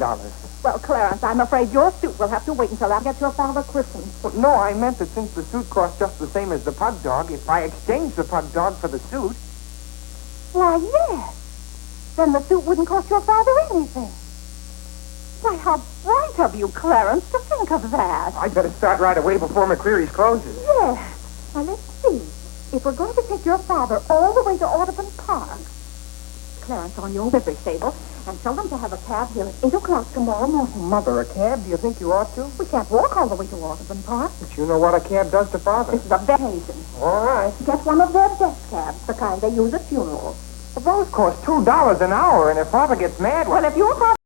Well, Clarence, I'm afraid your suit will have to wait until I get your father christened. Well, no, I meant that since the suit cost just the same as the pug dog, if I exchange the pug dog for the suit... Why, yes. Then the suit wouldn't cost your father anything. Why, how bright of you, Clarence, to think of that. I'd better start right away before McCreary's closes. Yes. Now, let's see. If we're going to take your father all the way to Audubon Park, Clarence, on your livery stable, and tell them to have a cab here at 8 o'clock tomorrow morning. Mother, a cab? Do you think you ought to? We can't walk all the way to Audubon Park. But you know what a cab does to Father. This is a vacation. All right. Get one of their desk cabs, the kind they use at funerals. Well, those cost $2 an hour, and if Father gets mad... Well, if your father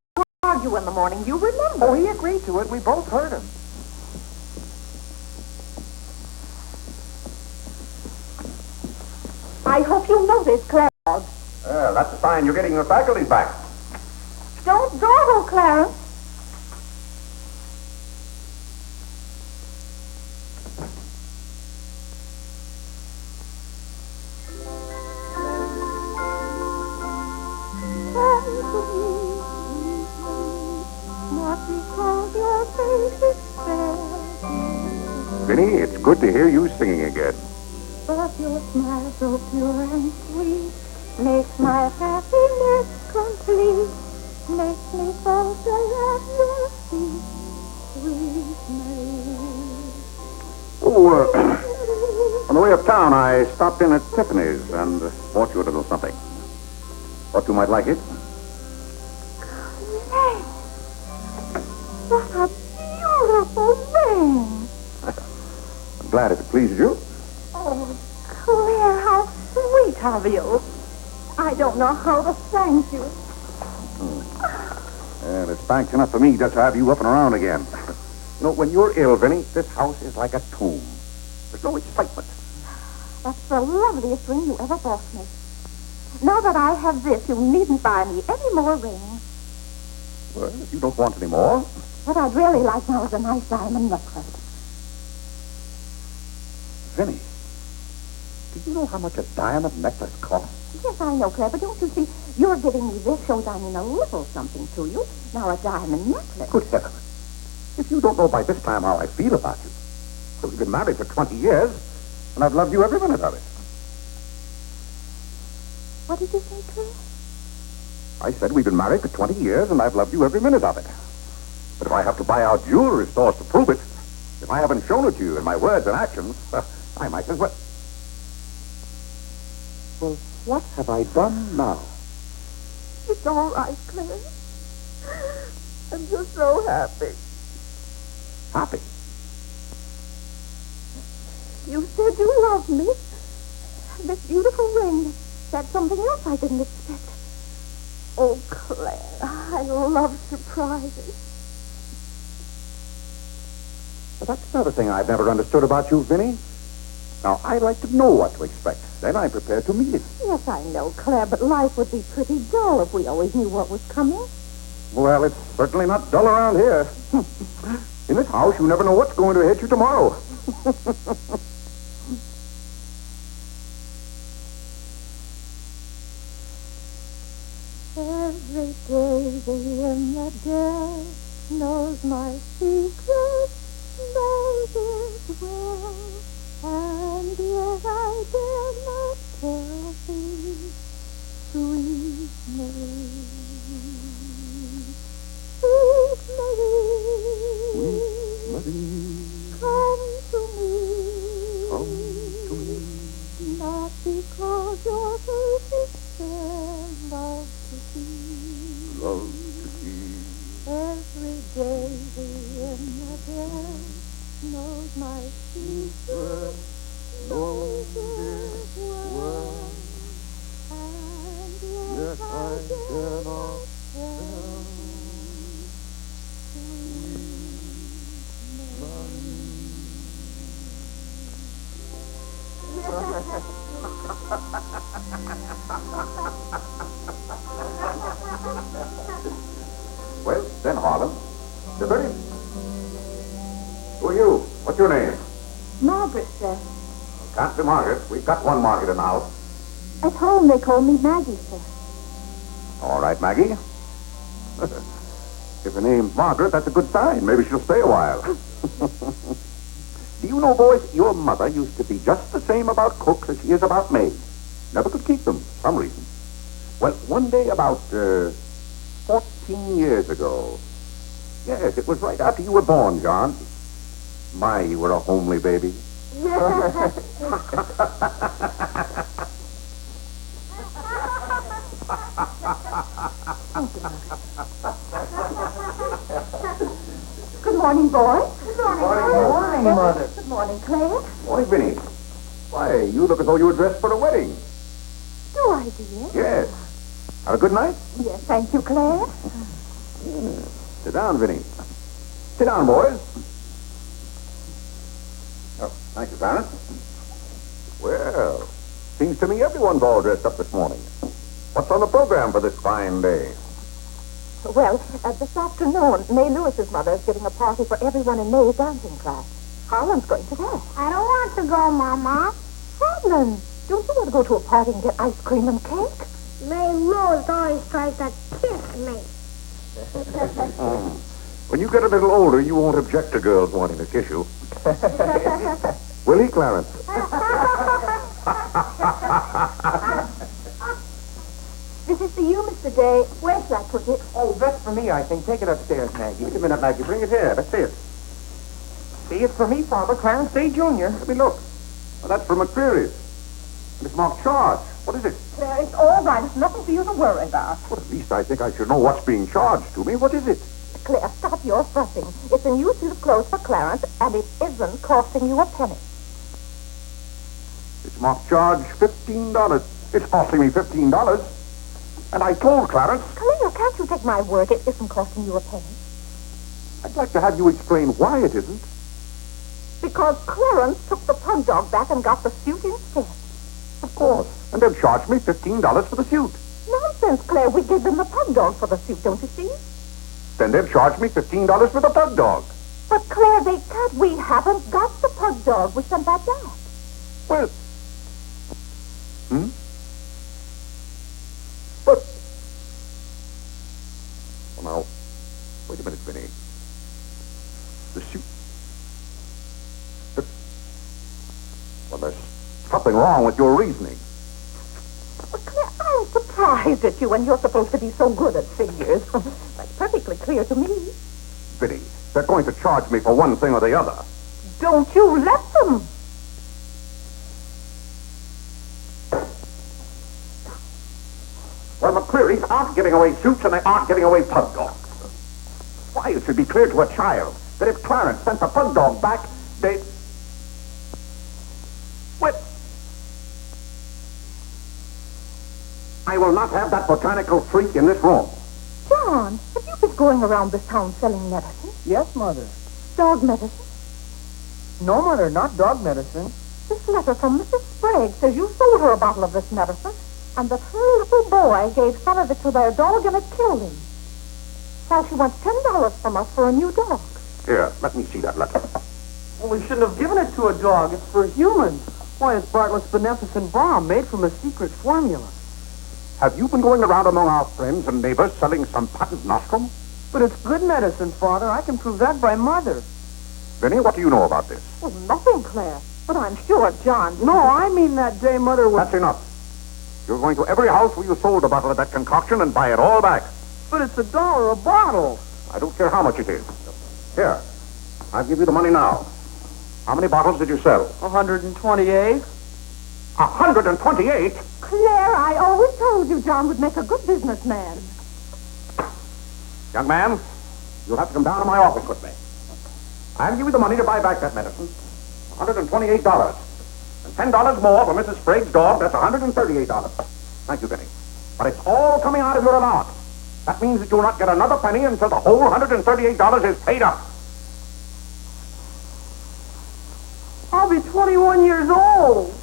argue in the morning, you remember. Oh, he agreed to it. We both heard him. I hope you know this, Clarence. Well, that's a sign you're getting your faculties back. Don't dawdle, Clarence. Vinny, it's good to hear you singing again. But your smile so pure and sweet makes my happiness complete. Makes me fall to love your feet, sweet Marie. Oh, on the way uptown, I stopped in at Tiffany's and bought you a little something. Thought you might like it. What a beautiful ring. I'm glad if it pleases you. Oh, Claire, how sweet of you. I don't know how to thank you. And it's thanks enough for me just to have you up and around again. You know, when you're ill, Vinny, this house is like a tomb. There's no excitement. That's the loveliest ring you ever bought me. Now that I have this, you needn't buy me any more rings. Well, if you don't want any more. What I'd really like now is a nice diamond necklace. Vinny, do you know how much a diamond necklace costs? Yes, I know, Claire, but don't you see, you're giving me this shows I mean a little something to you. Now a diamond necklace. Good heaven. If you don't know by this time how I feel about you. Well, we've been married for 20 years, and I've loved you every minute of it. What did you say, Claire? I said we've been married for 20 years, and I've loved you every minute of it. But if I have to buy out jewelry stores to prove it, if I haven't shown it to you in my words and actions, I might as well. Well, what have I done now? It's all right, Claire. I'm just so happy. Happy? You said you loved me. This beautiful ring said something else I didn't expect. Oh, Claire, I love surprises. Well, that's another thing I've never understood about you, Vinny. Now, I like to know what to expect. Then I'm prepared to meet it. Yes, I know, Claire, but life would be pretty dull if we always knew what was coming. Well, it's certainly not dull around here. In this house, you never know what's going to hit you tomorrow. Every day in the day knows my secret, knows it well, and yet I dare not tell thee, sweet Marie, sweet Marie, come to me, not because your face is fair, love to see. Love to see. Every day in the day knows my secret, knows it well, and yet I dare not tell. Well, then, Harlan. Liberty? Who are you? What's your name? Margaret, sir. Can't be Margaret. We've got one Margaret in the house. At home they call me Maggie, sir. All right, Maggie. If her name's Margaret, that's a good sign. Maybe she'll stay a while. Do you know, boys, your mother used to be just the same about cooks as she is about maids. Never could keep them, for some reason. Well, one day about 14 years ago. Yes, it was right after you were born, John. My, you were a homely baby. Good morning, boy. Good morning, Mother. Good morning, Claire. Morning, Vinny. Why, you look as though you were dressed for a wedding. Do I, dear? Yes. Have a good night? Yes, thank you, Claire. Sit down, Vinny. Sit down, boys. Oh, thank you, Clarence. Well, seems to me everyone's all dressed up this morning. What's on the program for this fine day? Well, this afternoon, May Lewis's mother is giving a party for everyone in May's dancing class. Harlan's going to that. I don't want to go, Mama. Harlan, don't you want to go to a party and get ice cream and cake? May Lewis always tries to kiss me. When you get a little older, you won't object to girls wanting to kiss you. Will he, Clarence? This is for you, Mr. Day. Where should I put it? Oh, that's for me, I think. Take it upstairs, Maggie. Wait a minute, Maggie. Bring it here. Let's see it. See, it's for me, Father, Clarence Day Jr. Let me look. Well, that's from McCreary's. And it's marked charge. What is it? Claire, it's all right. It's nothing for you to worry about. Well, at least I think I should know what's being charged to me. What is it? Claire, stop your fussing. It's a new suit of clothes for Clarence, and it isn't costing you a penny. It's marked charge $15. It's costing me $15. And I told Clarence... Claire, can't you take my word? It isn't costing you a penny. I'd like to have you explain why it isn't. Because Clarence took the pug dog back and got the suit instead. Of course. And they'll charge me $15 for the suit. Nonsense, Claire. We gave them the pug dog for the suit, don't you see? Then they'll charge me $15 for the pug dog. But, Claire, they can't. We haven't got the pug dog. We sent that back. Well... But... Well, now, wait a minute, Vinny. The suit... Well, there's something wrong with your reasoning. But, Claire, I'm surprised at you when you're supposed to be so good at figures. That's perfectly clear to me. Vinny, they're going to charge me for one thing or the other. Don't you let them. Well, McCreary's aren't giving away suits and they aren't giving away pug dogs. Why, it should be clear to a child that if Clarence sent the pug dog back, they... What? I will not have that botanical freak in this room. John, have you been going around this town selling medicine? Yes, Mother. Dog medicine? No, Mother, not dog medicine. This letter from Mrs. Sprague says you sold her a bottle of this medicine, and that her little boy gave some of it to their dog and it killed him. Now she wants $10 from us for a new dog. Here, let me see that letter. Well, we shouldn't have given it to a dog. It's for humans. Why, it's Bartlett's beneficent balm made from a secret formula. Have you been going around among our friends and neighbors selling some patent nostrum? But it's good medicine, Father. I can prove that by Mother. Vinny, what do you know about this? Well, nothing, Claire. But I'm sure John... No, I mean that day Mother was... That's enough. You're going to every house where you sold a bottle of that concoction and buy it all back. But it's $1 a bottle. I don't care how much it is. Here, I'll give you the money now. How many bottles did you sell? 128. 128? Claire, I always told you John would make a good businessman. Young man, you'll have to come down to my office with me. I'll give you the money to buy back that medicine. $128. And $10 more for Mrs. Sprague's dog. That's $138. Thank you, Vinny. But it's all coming out of your allowance. That means that you'll not get another penny until the whole $138 is paid up. I'll be 21 years old.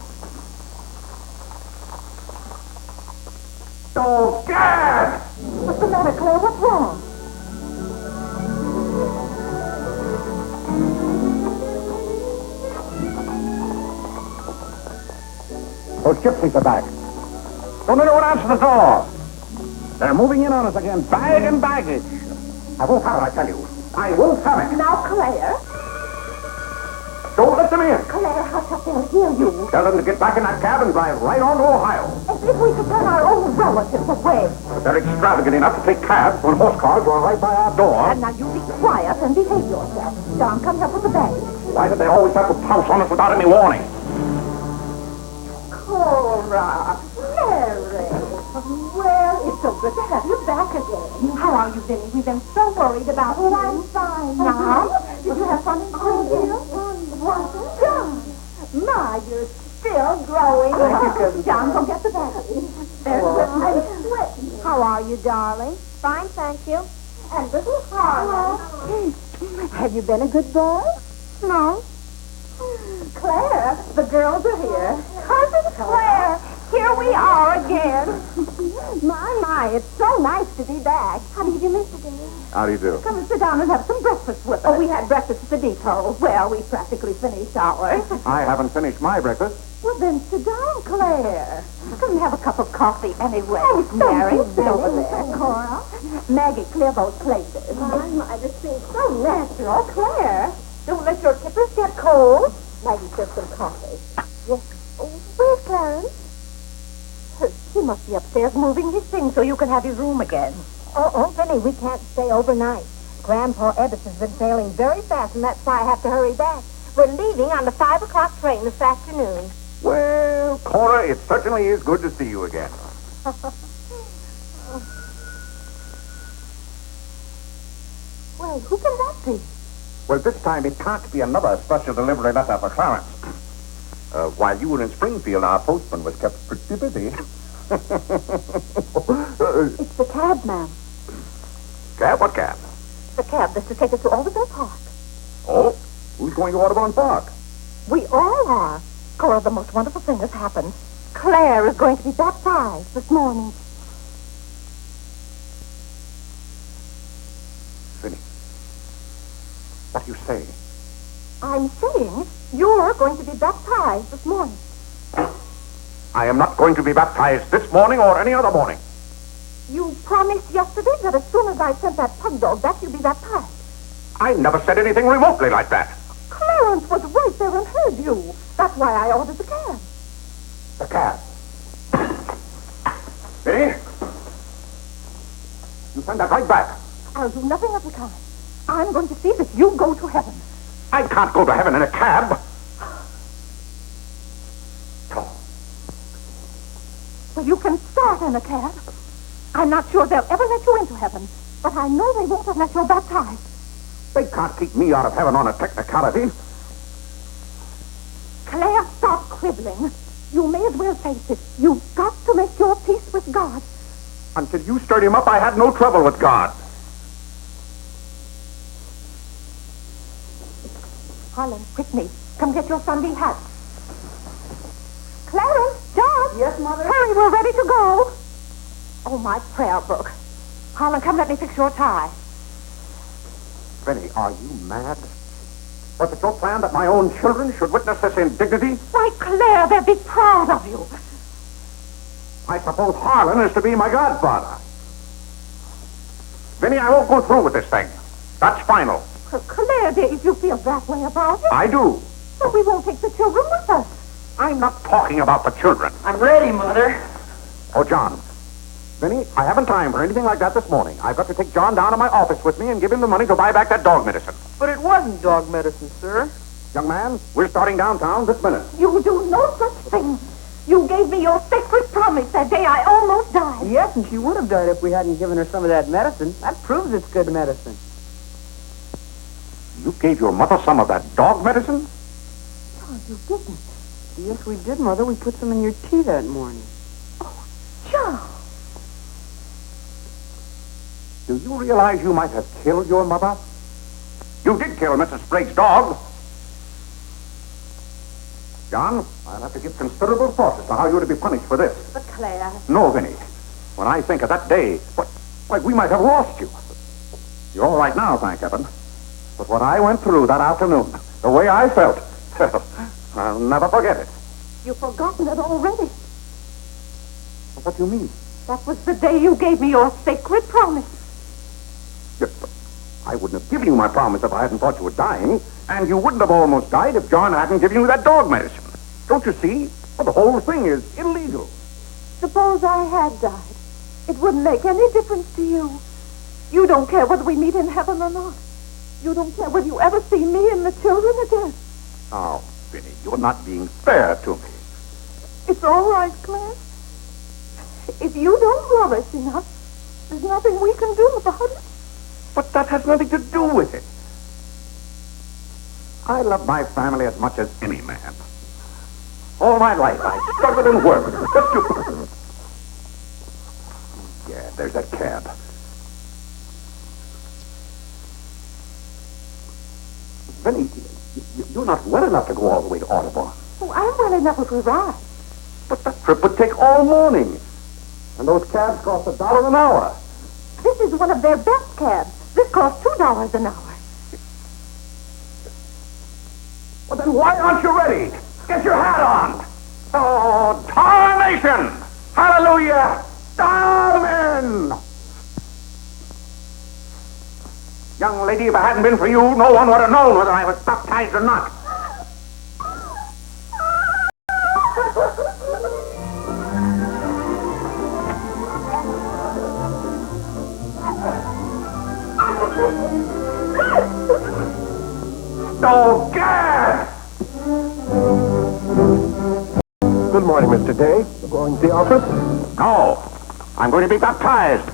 Oh, Gad! What's the matter, Claire? What's wrong? Those gypsies are back. Don't anyone answer the door. They're moving in on us again, bag and baggage. I won't have it, I tell you. I won't have it. Now, Claire. Don't let them in. Claire, hush up. They'll hear you. Tell them to get back in that cab and drive right on to Ohio. As if we could turn our own relatives away. But they're extravagant enough to take cabs when horse cars were right by our door. And now you be quiet and behave yourself. John, come help with the baggage. Why did they always have to pounce on us without any warning? Cora, Mary. Well, it's so good to have you back again. How are you, Vinny? We've been so worried about you. Oh, I'm fine now. Did you have fun in Springfield? John, my, you're still growing. Thank you, John, go get the baggage. I'm sweating. How are you, darling? Fine, thank you. And little Harlan. Have you been a good boy? No. Claire, the girls are here. Cousin Claire, here we are again. My, it's so nice to be back. How do you do, Mr. Dean? How do you do? Come and sit down and have some breakfast with us. Oh, we had breakfast at the depot. Well, we practically finished ours. I haven't finished my breakfast. Well, then sit down, Claire. Come and have a cup of coffee anyway. Oh, Mary, thank you, sit over Vinny. there. Cora. Maggie, clear those places. My, this seems so natural. Claire, don't let your kippers get cold. Maggie, serve some coffee. Yes. Where's Clarence? He must be upstairs moving his things so you can have his room again. Oh, Vinny, we can't stay overnight. Grandpa Ebbets has been sailing very fast, and that's why I have to hurry back. We're leaving on the 5 o'clock train this afternoon. Well, Cora, it certainly is good to see you again. Well, who can that be? Well, this time it can't be another special delivery letter for Clarence. While you were in Springfield, our postman was kept pretty busy. It's the cab, ma'am. Cab? What cab? The cab that's to take us to Audubon Park. Oh, who's going to Audubon Park? We all are. Cora, the most wonderful thing has happened. Claire is going to be baptized this morning. Vinny, what do you say? I'm saying you're going to be baptized this morning. I am not going to be baptized this morning or any other morning. You promised yesterday that as soon as I sent that pug dog back, you'd be baptized. I never said anything remotely like that. Clarence was right there and heard you. That's why I ordered the cab. The cab. Vinny, you send that right back. I'll do nothing of the kind. I'm going to see that you go to heaven. I can't go to heaven in a cab. Well, you can start in a cab. I'm not sure they'll ever let you into heaven, but I know they won't unless you're baptized. They can't keep me out of heaven on a technicality. Claire, stop quibbling. You may as well face it. You've got to make your peace with God. Until you stirred him up, I had no trouble with God. Harlan, quickly, come get your Sunday hat. Clarence, John. Yes, Mother? Hurry, we're ready to go. Oh, my prayer book. Harlan, come let me fix your tie. Vinny, are you mad? Was it your plan that my own children should witness this indignity? Why, Claire, they'll be proud of you. I suppose Harlan is to be my godfather. Vinny, I won't go through with this thing. That's final. Claire, dear, if you feel that way about it. I do. But we won't take the children with us. I'm not talking about the children. I'm ready, Mother. Oh, John. Vinny, I haven't time for anything like that this morning. I've got to take John down to my office with me and give him the money to buy back that dog medicine. But it wasn't dog medicine, sir. Young man, we're starting downtown this minute. You do no such thing. You gave me your sacred promise that day I almost died. Yes, and she would have died if we hadn't given her some of that medicine. That proves it's good medicine. You gave your mother some of that dog medicine? Oh, you didn't. Yes, we did, Mother. We put some in your tea that morning. John. Do you realize you might have killed your mother? You did kill Mrs. Sprague's dog. John, I'll have to give considerable thought as to how you're to be punished for this. But Claire. No, Vinny. When I think of that day, why, we might have lost you. You're all right now, thank heaven. But what I went through that afternoon, the way I felt, I'll never forget it. You've forgotten it already. What do you mean? That was the day you gave me your sacred promise. Yes, but I wouldn't have given you my promise if I hadn't thought you were dying, and you wouldn't have almost died if John hadn't given you that dog medicine. Don't you see? Well, the whole thing is illegal. Suppose I had died. It wouldn't make any difference to you. You don't care whether we meet in heaven or not. You don't care whether you ever see me and the children again. Oh, Vinny, you're not being fair to me. It's all right, Claire. If you don't love us enough, there's nothing we can do about it. But that has nothing to do with it. I love my family as much as any man. All my life, I struggled and worked just to... Yeah, there's that cab. Vinny, you're not well enough to go all the way to Audubon. Oh, I'm well enough if we ride. But that trip would take all morning. And those cabs cost $1 an hour. This is one of their best cabs. This costs $2 an hour. Well, then why aren't you ready? Get your hat on. Oh, tarnation! Hallelujah! Amen! Young lady, if it hadn't been for you, no one would have known whether I was baptized or not. Mr. Day? You're going to the office? No. I'm going to be baptized.